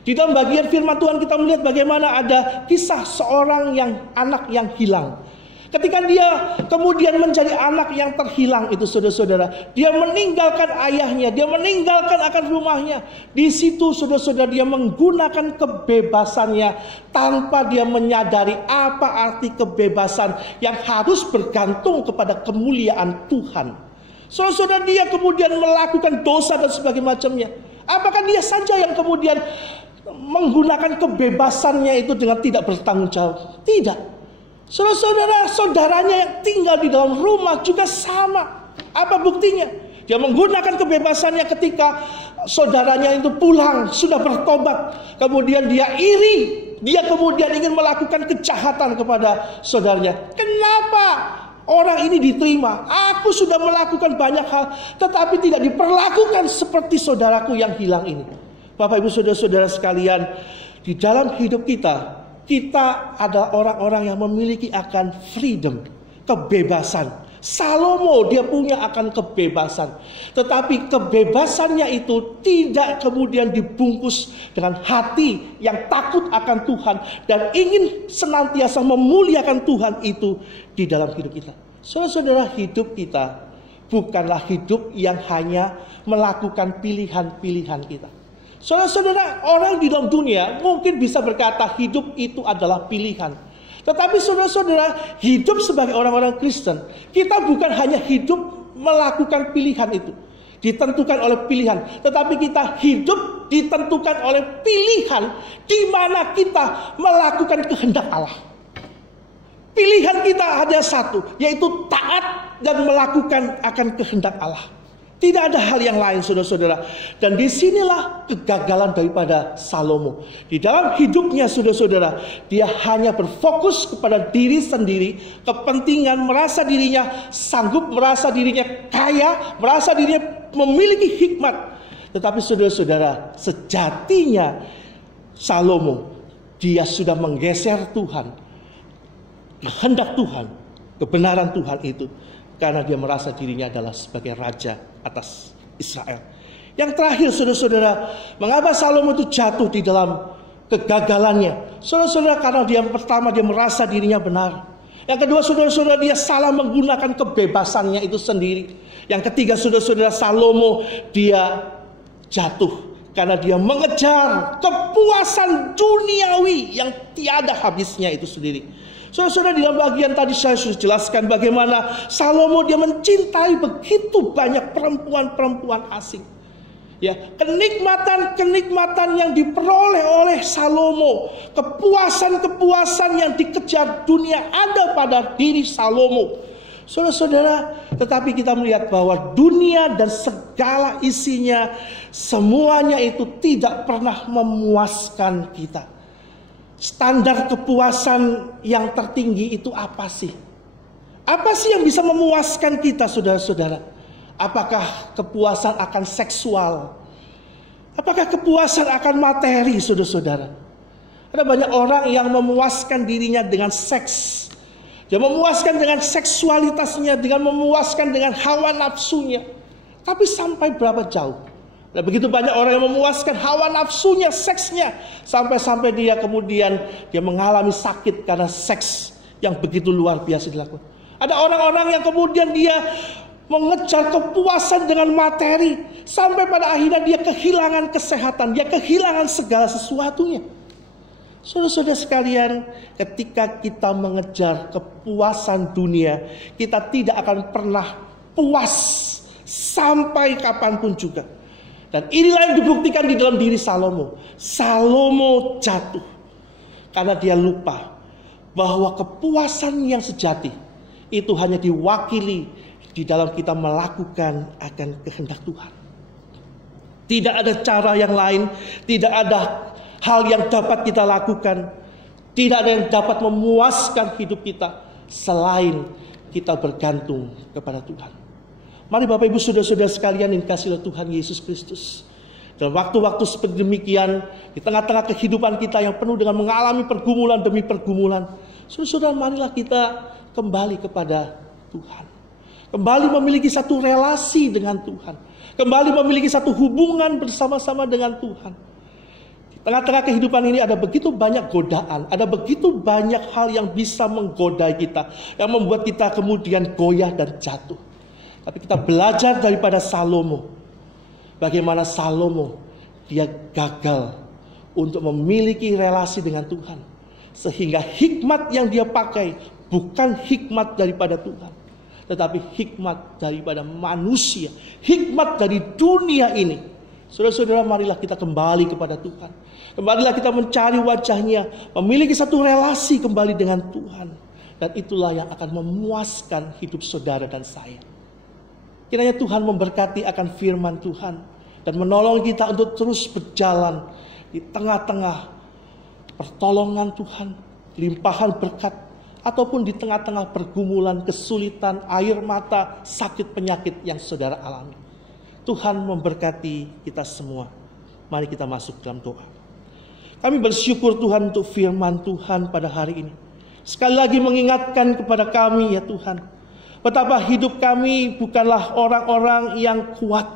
Di dalam bagian firman Tuhan kita melihat bagaimana ada kisah seorang anak yang hilang. Ketika dia kemudian menjadi anak yang terhilang itu, saudara-saudara, dia meninggalkan ayahnya, dia meninggalkan akan rumahnya. Di situ, saudara-saudara, dia menggunakan kebebasannya tanpa dia menyadari apa arti kebebasan yang harus bergantung kepada kemuliaan Tuhan. Saudara-saudara, dia kemudian melakukan dosa dan sebagainya macamnya. Apakah dia saja yang kemudian menggunakan kebebasannya itu dengan tidak bertanggung jawab? Tidak. Saudara-saudara, saudaranya yang tinggal di dalam rumah juga sama. Apa buktinya? Dia menggunakan kebebasannya ketika saudaranya itu pulang, sudah bertobat. Kemudian dia iri. Dia kemudian ingin melakukan kejahatan kepada saudaranya. Kenapa orang ini diterima? Aku sudah melakukan banyak hal, tetapi tidak diperlakukan seperti saudaraku yang hilang ini. Bapak, Ibu, saudara-saudara sekalian, di dalam hidup kita adalah orang-orang yang memiliki akan freedom, kebebasan. Salomo dia punya akan kebebasan. Tetapi kebebasannya itu tidak kemudian dibungkus dengan hati yang takut akan Tuhan dan ingin senantiasa memuliakan Tuhan itu di dalam hidup kita. Saudara-saudara, hidup kita bukanlah hidup yang hanya melakukan pilihan-pilihan kita. Saudara-saudara, orang di dalam dunia mungkin bisa berkata hidup itu adalah pilihan. Tetapi saudara-saudara, hidup sebagai orang-orang Kristen, kita bukan hanya hidup melakukan pilihan itu, ditentukan oleh pilihan. Tetapi kita hidup ditentukan oleh pilihan di mana kita melakukan kehendak Allah. Pilihan kita hanya satu, yaitu taat dan melakukan akan kehendak Allah. Tidak ada hal yang lain, saudara-saudara. Dan disinilah kegagalan daripada Salomo. Di dalam hidupnya, saudara-saudara, dia hanya berfokus kepada diri sendiri, kepentingan, merasa dirinya sanggup, merasa dirinya kaya, merasa dirinya memiliki hikmat. Tetapi saudara-saudara, sejatinya Salomo, dia sudah menggeser Tuhan, kehendak Tuhan, kebenaran Tuhan itu. Karena dia merasa dirinya adalah sebagai raja atas Israel. Yang terakhir, saudara-saudara, mengapa Salomo itu jatuh di dalam kegagalannya? Saudara-saudara, karena yang pertama dia merasa dirinya benar. Yang kedua, saudara-saudara, dia salah menggunakan kebebasannya itu sendiri. Yang ketiga, saudara-saudara, Salomo dia jatuh karena dia mengejar kepuasan duniawi yang tiada habisnya itu sendiri. Saudara-saudara, di dalam bagian tadi saya sudah jelaskan bagaimana Salomo dia mencintai begitu banyak perempuan-perempuan asing. Ya, kenikmatan-kenikmatan yang diperoleh oleh Salomo, kepuasan-kepuasan yang dikejar dunia ada pada diri Salomo. Saudara-saudara, tetapi kita melihat bahwa dunia dan segala isinya semuanya itu tidak pernah memuaskan kita. Standar kepuasan yang tertinggi itu apa sih? Apa sih yang bisa memuaskan kita, saudara-saudara? Apakah kepuasan akan seksual? Apakah kepuasan akan materi, saudara-saudara? Ada banyak orang yang memuaskan dirinya dengan seks. Dia memuaskan dengan seksualitasnya, dengan memuaskan dengan hawa nafsunya. Tapi sampai berapa jauh? Dan begitu banyak orang yang memuaskan hawa nafsunya, seksnya, sampai-sampai dia kemudian dia mengalami sakit karena seks yang begitu luar biasa dilakukan. Ada orang-orang yang kemudian dia mengejar kepuasan dengan materi, sampai pada akhirnya dia kehilangan kesehatan, dia kehilangan segala sesuatunya. Saudara-saudara sekalian, ketika kita mengejar kepuasan dunia, kita tidak akan pernah puas sampai kapanpun juga. Dan inilah yang dibuktikan di dalam diri Salomo. Salomo jatuh karena dia lupa bahwa kepuasan yang sejati itu hanya diwakili di dalam kita melakukan akan kehendak Tuhan. Tidak ada cara yang lain, tidak ada hal yang dapat kita lakukan, tidak ada yang dapat memuaskan hidup kita selain kita bergantung kepada Tuhan. Mari Bapak Ibu saudara-saudara sekalian yang dikasihi oleh Tuhan Yesus Kristus. Dalam waktu-waktu seperti demikian, di tengah-tengah kehidupan kita yang penuh dengan mengalami pergumulan demi pergumulan, saudara-saudara, marilah kita kembali kepada Tuhan. Kembali memiliki satu relasi dengan Tuhan. Kembali memiliki satu hubungan bersama-sama dengan Tuhan. Di tengah-tengah kehidupan ini ada begitu banyak godaan, ada begitu banyak hal yang bisa menggoda kita, yang membuat kita kemudian goyah dan jatuh. Tapi kita belajar daripada Salomo. Bagaimana Salomo dia gagal untuk memiliki relasi dengan Tuhan. Sehingga hikmat yang dia pakai bukan hikmat daripada Tuhan, tetapi hikmat daripada manusia, hikmat dari dunia ini. Saudara-saudara, marilah kita kembali kepada Tuhan. Kembalilah kita mencari wajahnya, memiliki satu relasi kembali dengan Tuhan. Dan itulah yang akan memuaskan hidup saudara dan saya. Kiranya Tuhan memberkati akan firman Tuhan dan menolong kita untuk terus berjalan di tengah-tengah pertolongan Tuhan, limpahan berkat, ataupun di tengah-tengah pergumulan, kesulitan, air mata, sakit penyakit yang saudara alami. Tuhan memberkati kita semua. Mari kita masuk dalam doa. Kami bersyukur Tuhan untuk firman Tuhan pada hari ini. Sekali lagi mengingatkan kepada kami ya Tuhan, betapa hidup kami bukanlah orang-orang yang kuat.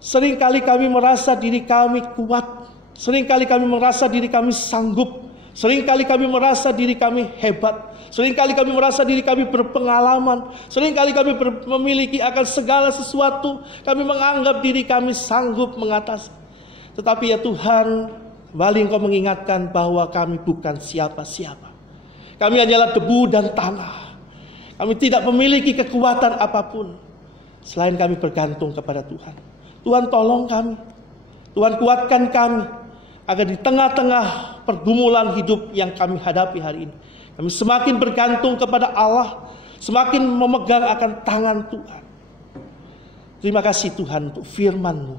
Seringkali kami merasa diri kami kuat. Seringkali kami merasa diri kami sanggup. Seringkali kami merasa diri kami hebat. Seringkali kami merasa diri kami berpengalaman. Seringkali kami memiliki akan segala sesuatu. Kami menganggap diri kami sanggup mengatasi. Tetapi ya Tuhan, kembali Engkau mengingatkan bahwa kami bukan siapa-siapa. Kami hanyalah debu dan tanah. Kami tidak memiliki kekuatan apapun selain kami bergantung kepada Tuhan. Tuhan tolong kami. Tuhan kuatkan kami agar di tengah-tengah pergumulan hidup yang kami hadapi hari ini, kami semakin bergantung kepada Allah, semakin memegang akan tangan Tuhan. Terima kasih Tuhan untuk firman-Mu.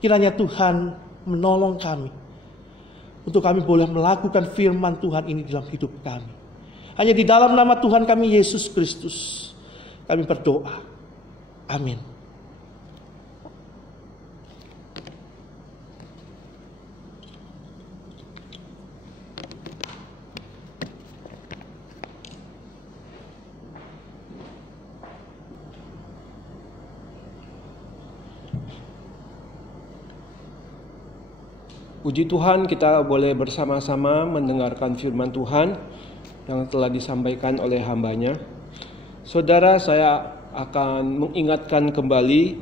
Kiranya Tuhan menolong kami untuk kami boleh melakukan firman Tuhan ini dalam hidup kami. Hanya di dalam nama Tuhan kami Yesus Kristus kami berdoa. Amin. Puji Tuhan, kita boleh bersama-sama mendengarkan firman Tuhan yang telah disampaikan oleh hamba-Nya. Saudara, saya akan mengingatkan kembali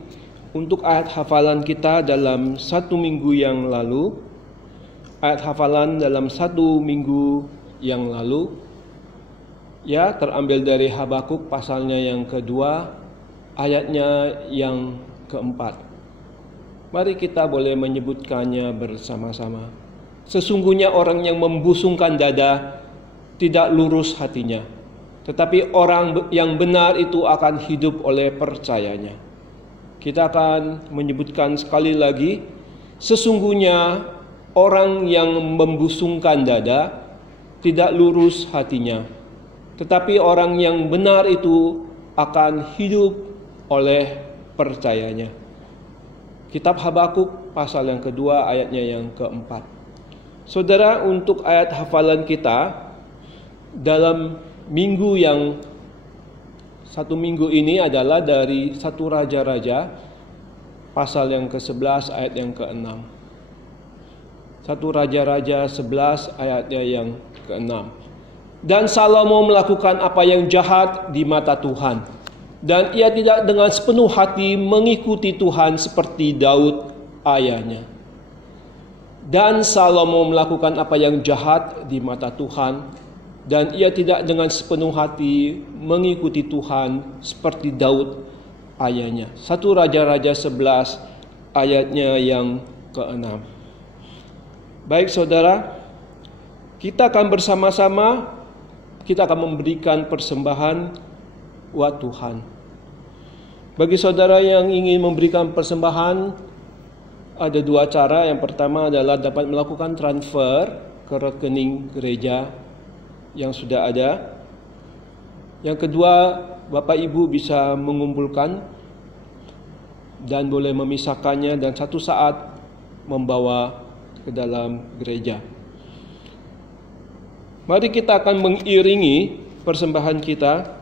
untuk ayat hafalan kita dalam 1 minggu yang lalu. Ayat hafalan dalam 1 minggu yang lalu, ya, terambil dari Habakuk pasalnya yang kedua, ayatnya yang keempat. Mari kita boleh menyebutkannya bersama-sama. Sesungguhnya orang yang membusungkan dada tidak lurus hatinya, tetapi orang yang benar itu akan hidup oleh percayanya. Kita akan menyebutkan sekali lagi, sesungguhnya orang yang membusungkan dada tidak lurus hatinya, tetapi orang yang benar itu akan hidup oleh percayanya. Kitab Habakuk pasal yang kedua ayatnya yang keempat. Saudara, untuk ayat hafalan kita dalam minggu yang 1 minggu ini adalah dari 1 Raja-Raja pasal yang ke-11 ayat yang ke-6. 1 Raja-Raja 11 ayatnya yang ke-6. Dan Salomo melakukan apa yang jahat di mata Tuhan, dan ia tidak dengan sepenuh hati mengikuti Tuhan seperti Daud ayahnya. Dan Salomo melakukan apa yang jahat di mata Tuhan, dan ia tidak dengan sepenuh hati mengikuti Tuhan seperti Daud ayahnya. 1 Raja-Raja 11 ayatnya yang ke-6. Baik saudara, kita akan bersama-sama, kita akan memberikan persembahan buat Tuhan. Bagi saudara yang ingin memberikan persembahan, ada 2 cara. Yang pertama adalah dapat melakukan transfer ke rekening gereja yang sudah ada. Yang kedua, Bapak Ibu bisa mengumpulkan dan boleh memisahkannya dan satu saat membawa ke dalam gereja. Mari kita akan mengiringi persembahan kita.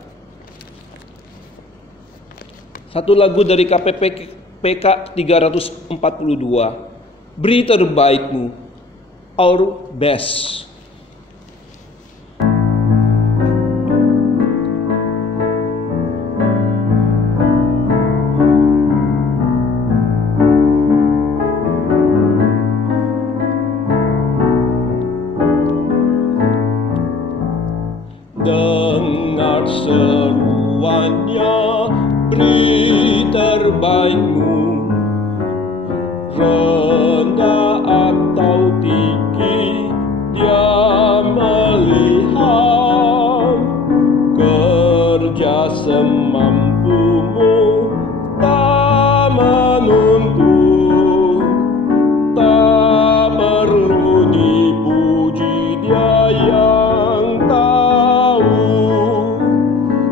Satu lagu dari KPPK 342. Beri terbaikmu, our best. Dengar seruannya, beri terbaikmu, rendah atau tinggi dia melihat, kerja semampumu, tak menuntut, tak perlu dipuji dia yang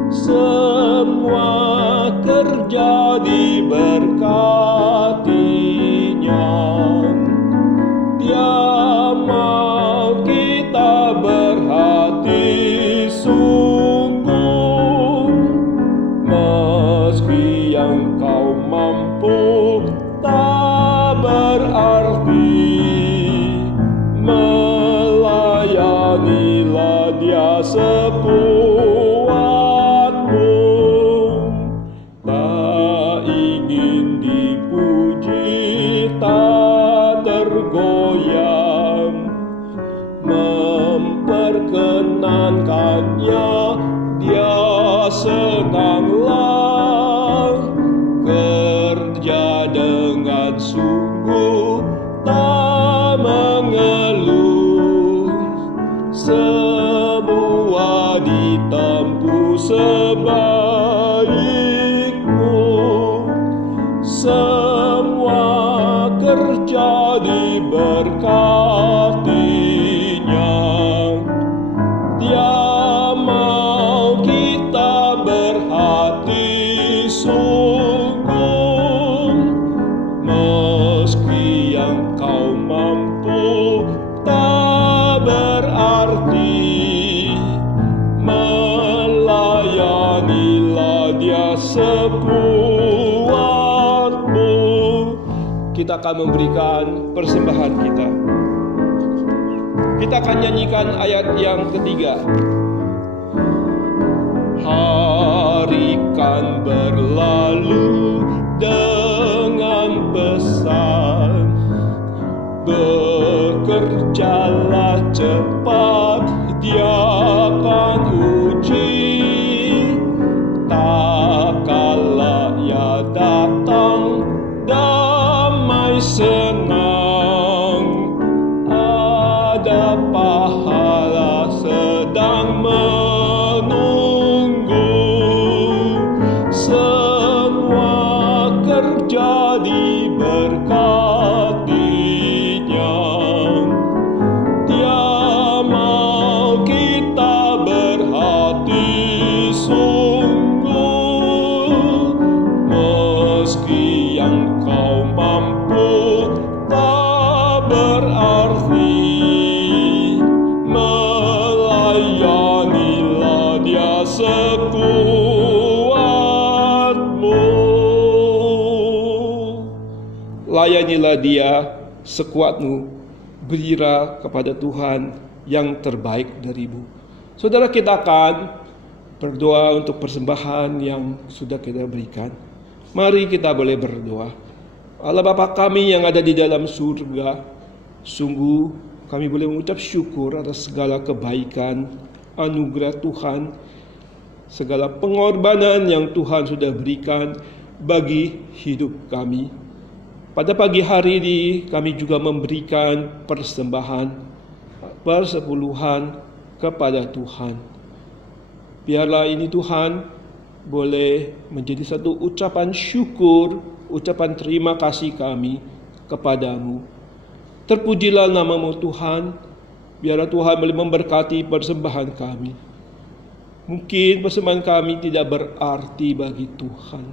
semua kerja diberkatinya. Dia mau kita berhati sungguh, meski yang kau mampu tak berarti, melayanilah dia sekuatmu. Tak ingin dipuji, tak tergoyang, memperkenankannya dia senanglah, kerja dengan sungguh tak mengeluh, semua ditempuh sebaikmu, semua kerja diberkatinya. Dia mau kita berhati sungguh, meski yang kau mampu tak berarti, melayanilah dia sekuatmu. Kita akan memberikan persembahan kita. Kita akan nyanyikan ayat yang ketiga. Hari kan berlalu dengan pesan, bekerjalah cepat, dia akan uji, tak kala ia datang, damai senang, ada pahala sedang menunggu, semua kerja diberkatinya. Dia mau kita berhati sungguh, meski yang kau mampu tak berarti, melayanilah dia sekuatmu. Layanilah dia sekuatmu, berilah kepada Tuhan yang terbaik darimu. Saudara, kita akan berdoa untuk persembahan yang sudah kita berikan. Mari kita boleh berdoa. Allah Bapa kami yang ada di dalam surga, sungguh kami boleh mengucap syukur atas segala kebaikan, anugerah Tuhan, segala pengorbanan yang Tuhan sudah berikan bagi hidup kami. Pada pagi hari ini kami juga memberikan persembahan, persepuluhan kepada Tuhan. Biarlah ini Tuhan boleh menjadi satu ucapan syukur, ucapan terima kasih kami kepadamu. Terpujilah namamu Tuhan, biarlah Tuhan boleh memberkati persembahan kami. Mungkin persembahan kami tidak berarti bagi Tuhan,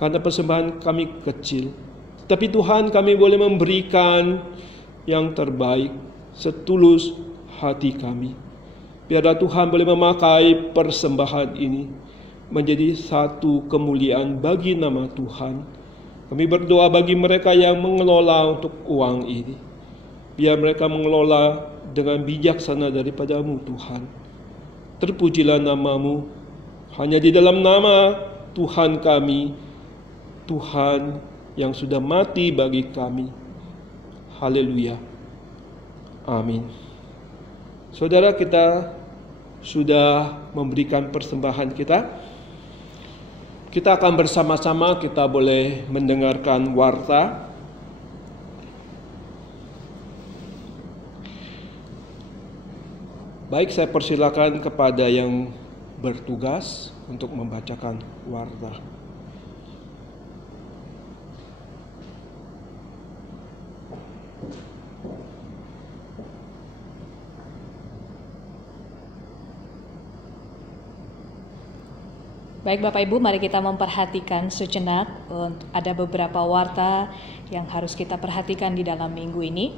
karena persembahan kami kecil. Tapi Tuhan, kami boleh memberikan yang terbaik setulus hati kami. Biarlah Tuhan boleh memakai persembahan ini menjadi satu kemuliaan bagi nama Tuhan. Kami berdoa bagi mereka yang mengelola untuk uang ini. Biar mereka mengelola dengan bijaksana daripadamu Tuhan. Terpujilah namamu. Hanya di dalam nama Tuhan kami, Tuhan yang sudah mati bagi kami. Haleluya. Amin. Saudara, kita sudah memberikan persembahan kita. Kita akan bersama-sama, kita boleh mendengarkan warta. Baik, saya persilakan kepada yang bertugas untuk membacakan warta. Baik Bapak Ibu, mari kita memperhatikan sejenak. Ada beberapa warta yang harus kita perhatikan di dalam minggu ini.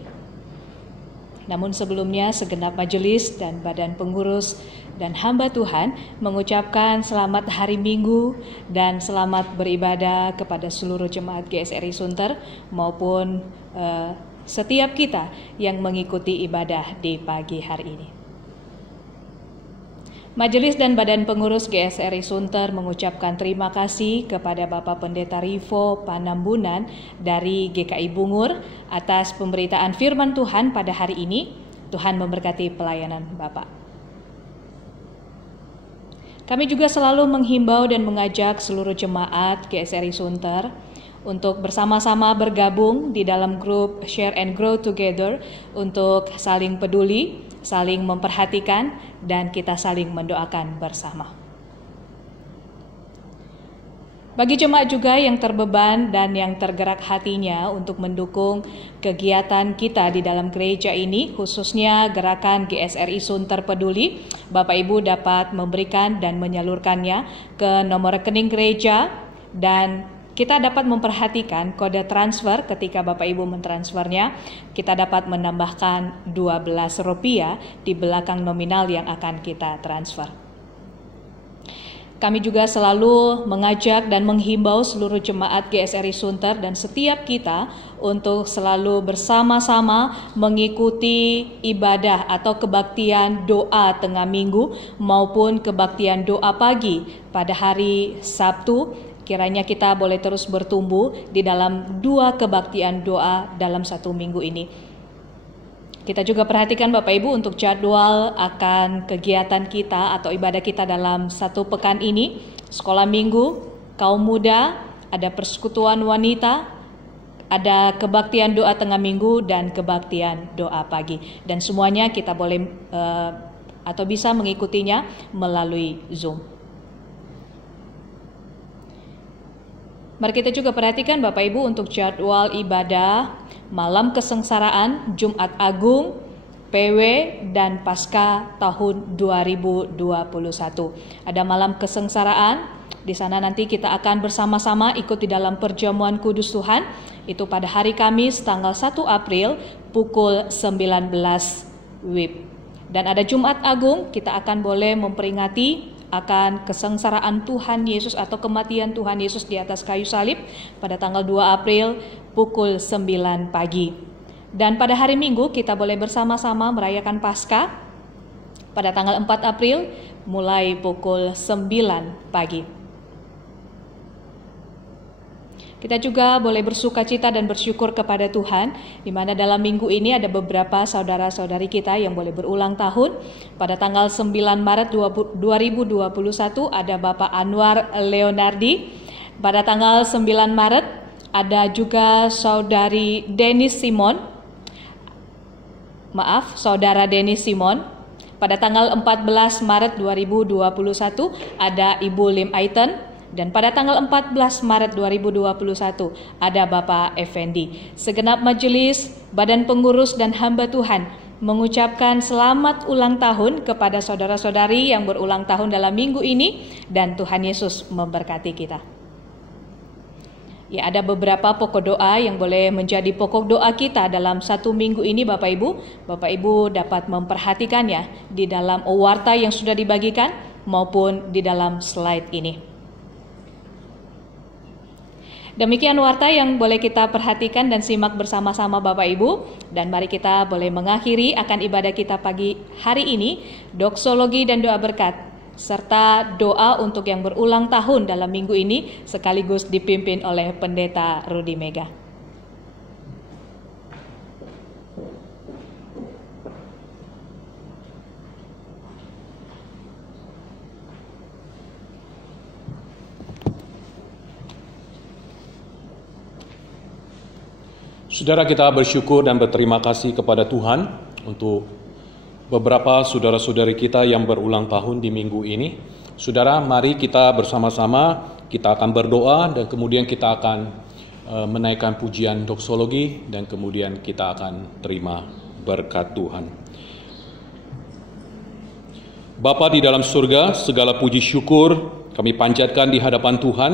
Namun sebelumnya segenap majelis dan badan pengurus dan hamba Tuhan mengucapkan selamat hari Minggu dan selamat beribadah kepada seluruh jemaat GSRI Sunter maupun setiap kita yang mengikuti ibadah di pagi hari ini. Majelis dan Badan Pengurus GSRI Sunter mengucapkan terima kasih kepada Bapak Pendeta Rivo Panambunan dari GKI Bungur atas pemberitaan firman Tuhan pada hari ini. Tuhan memberkati pelayanan Bapak. Kami juga selalu menghimbau dan mengajak seluruh jemaat GSRI Sunter untuk bersama-sama bergabung di dalam grup Share and Grow Together untuk saling peduli, saling memperhatikan, dan kita saling mendoakan bersama. Bagi jemaat juga yang terbeban dan yang tergerak hatinya untuk mendukung kegiatan kita di dalam gereja ini, khususnya gerakan GSRI Sunter Peduli, Bapak Ibu dapat memberikan dan menyalurkannya ke nomor rekening gereja, dan kita dapat memperhatikan kode transfer ketika Bapak Ibu mentransfernya. Kita dapat menambahkan Rp12 di belakang nominal yang akan kita transfer. Kami juga selalu mengajak dan menghimbau seluruh jemaat GSRI Sunter dan setiap kita untuk selalu bersama-sama mengikuti ibadah atau kebaktian doa tengah minggu maupun kebaktian doa pagi pada hari Sabtu. Kiranya kita boleh terus bertumbuh di dalam 2 kebaktian doa dalam 1 minggu ini. Kita juga perhatikan Bapak Ibu untuk jadwal akan kegiatan kita atau ibadah kita dalam 1 pekan ini. Sekolah minggu, kaum muda, ada persekutuan wanita, ada kebaktian doa tengah minggu dan kebaktian doa pagi. Dan semuanya kita boleh atau bisa mengikutinya melalui Zoom. Mari kita juga perhatikan Bapak Ibu untuk jadwal ibadah Malam Kesengsaraan, Jumat Agung, PW, dan Paskah tahun 2021. Ada Malam Kesengsaraan, di sana nanti kita akan bersama-sama ikut di dalam perjamuan Kudus Tuhan, itu pada hari Kamis tanggal 1 April pukul 19 WIB. Dan ada Jumat Agung, kita akan boleh memperingati akan kesengsaraan Tuhan Yesus atau kematian Tuhan Yesus di atas kayu salib pada tanggal 2 April pukul 9 pagi. Dan pada hari Minggu kita boleh bersama-sama merayakan Paskah pada tanggal 4 April mulai pukul 9 pagi. Kita juga boleh bersukacita dan bersyukur kepada Tuhan, di mana dalam minggu ini ada beberapa saudara-saudari kita yang boleh berulang tahun. Pada tanggal 9 Maret 2021 ada Bapak Anwar Leonardi. Pada tanggal 9 Maret ada juga Saudari Denis Simon. Saudara Denis Simon. Pada tanggal 14 Maret 2021 ada Ibu Lim Aiten. Dan pada tanggal 14 Maret 2021 ada Bapak Effendi. Segenap majelis, badan pengurus dan hamba Tuhan mengucapkan selamat ulang tahun kepada saudara-saudari yang berulang tahun dalam minggu ini, dan Tuhan Yesus memberkati kita. Ya, ada beberapa pokok doa yang boleh menjadi pokok doa kita dalam satu minggu ini Bapak Ibu. Bapak Ibu dapat memperhatikannya di dalam warta yang sudah dibagikan maupun di dalam slide ini. Demikian warta yang boleh kita perhatikan dan simak bersama-sama Bapak Ibu. Dan mari kita boleh mengakhiri akan ibadah kita pagi hari ini, doksologi dan doa berkat, serta doa untuk yang berulang tahun dalam minggu ini sekaligus dipimpin oleh Pendeta Rudi Mega. Saudara, kita bersyukur dan berterima kasih kepada Tuhan untuk beberapa saudara-saudari kita yang berulang tahun di minggu ini. Saudara, mari kita bersama-sama, kita akan berdoa dan kemudian kita akan menaikkan pujian doksologi dan kemudian kita akan terima berkat Tuhan. Bapa di dalam surga, segala puji syukur kami panjatkan di hadapan Tuhan.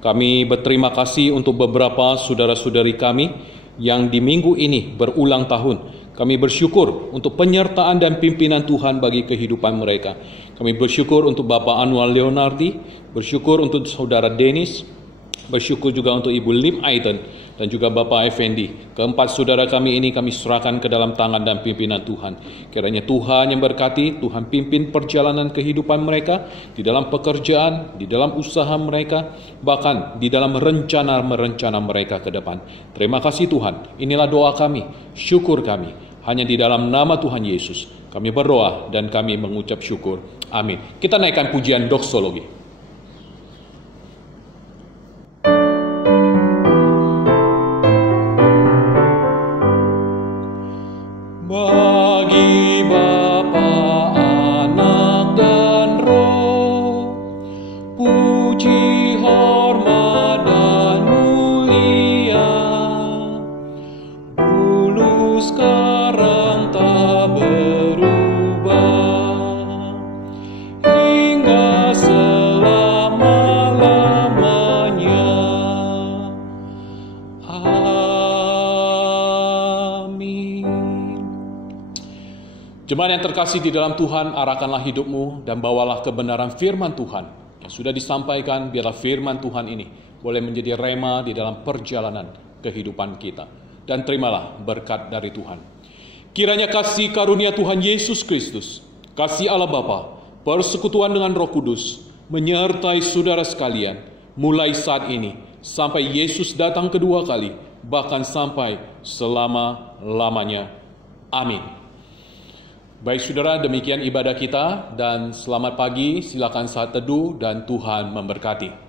Kami berterima kasih untuk beberapa saudara-saudari kami yang di minggu ini berulang tahun. Kami bersyukur untuk penyertaan dan pimpinan Tuhan bagi kehidupan mereka. Kami bersyukur untuk Bapak Anwar Leonardi, bersyukur untuk Saudara Dennis, bersyukur juga untuk Ibu Lim Aiden, dan juga Bapak Effendi. Keempat saudara kami ini kami serahkan ke dalam tangan dan pimpinan Tuhan. Kiranya Tuhan yang berkati, Tuhan pimpin perjalanan kehidupan mereka, di dalam pekerjaan, di dalam usaha mereka, bahkan di dalam rencana-rencana mereka ke depan. Terima kasih Tuhan, inilah doa kami, syukur kami. Hanya di dalam nama Tuhan Yesus kami berdoa dan kami mengucap syukur. Amin. Kita naikkan pujian doksologi. Bagi Bapa, Anak dan Roh, puji, hormat dan mulia, dulu sekarang tak berubah, hingga selama-lamanya. Jemaat yang terkasih di dalam Tuhan, arahkanlah hidupmu dan bawalah kebenaran firman Tuhan yang sudah disampaikan. Biarlah firman Tuhan ini boleh menjadi rema di dalam perjalanan kehidupan kita. Dan terimalah berkat dari Tuhan. Kiranya kasih karunia Tuhan Yesus Kristus, kasih Allah Bapa, persekutuan dengan Roh Kudus, menyertai saudara sekalian, mulai saat ini sampai Yesus datang kedua kali, bahkan sampai selama-lamanya. Amin. Baik saudara, demikian ibadah kita dan selamat pagi, silakan saat teduh dan Tuhan memberkati.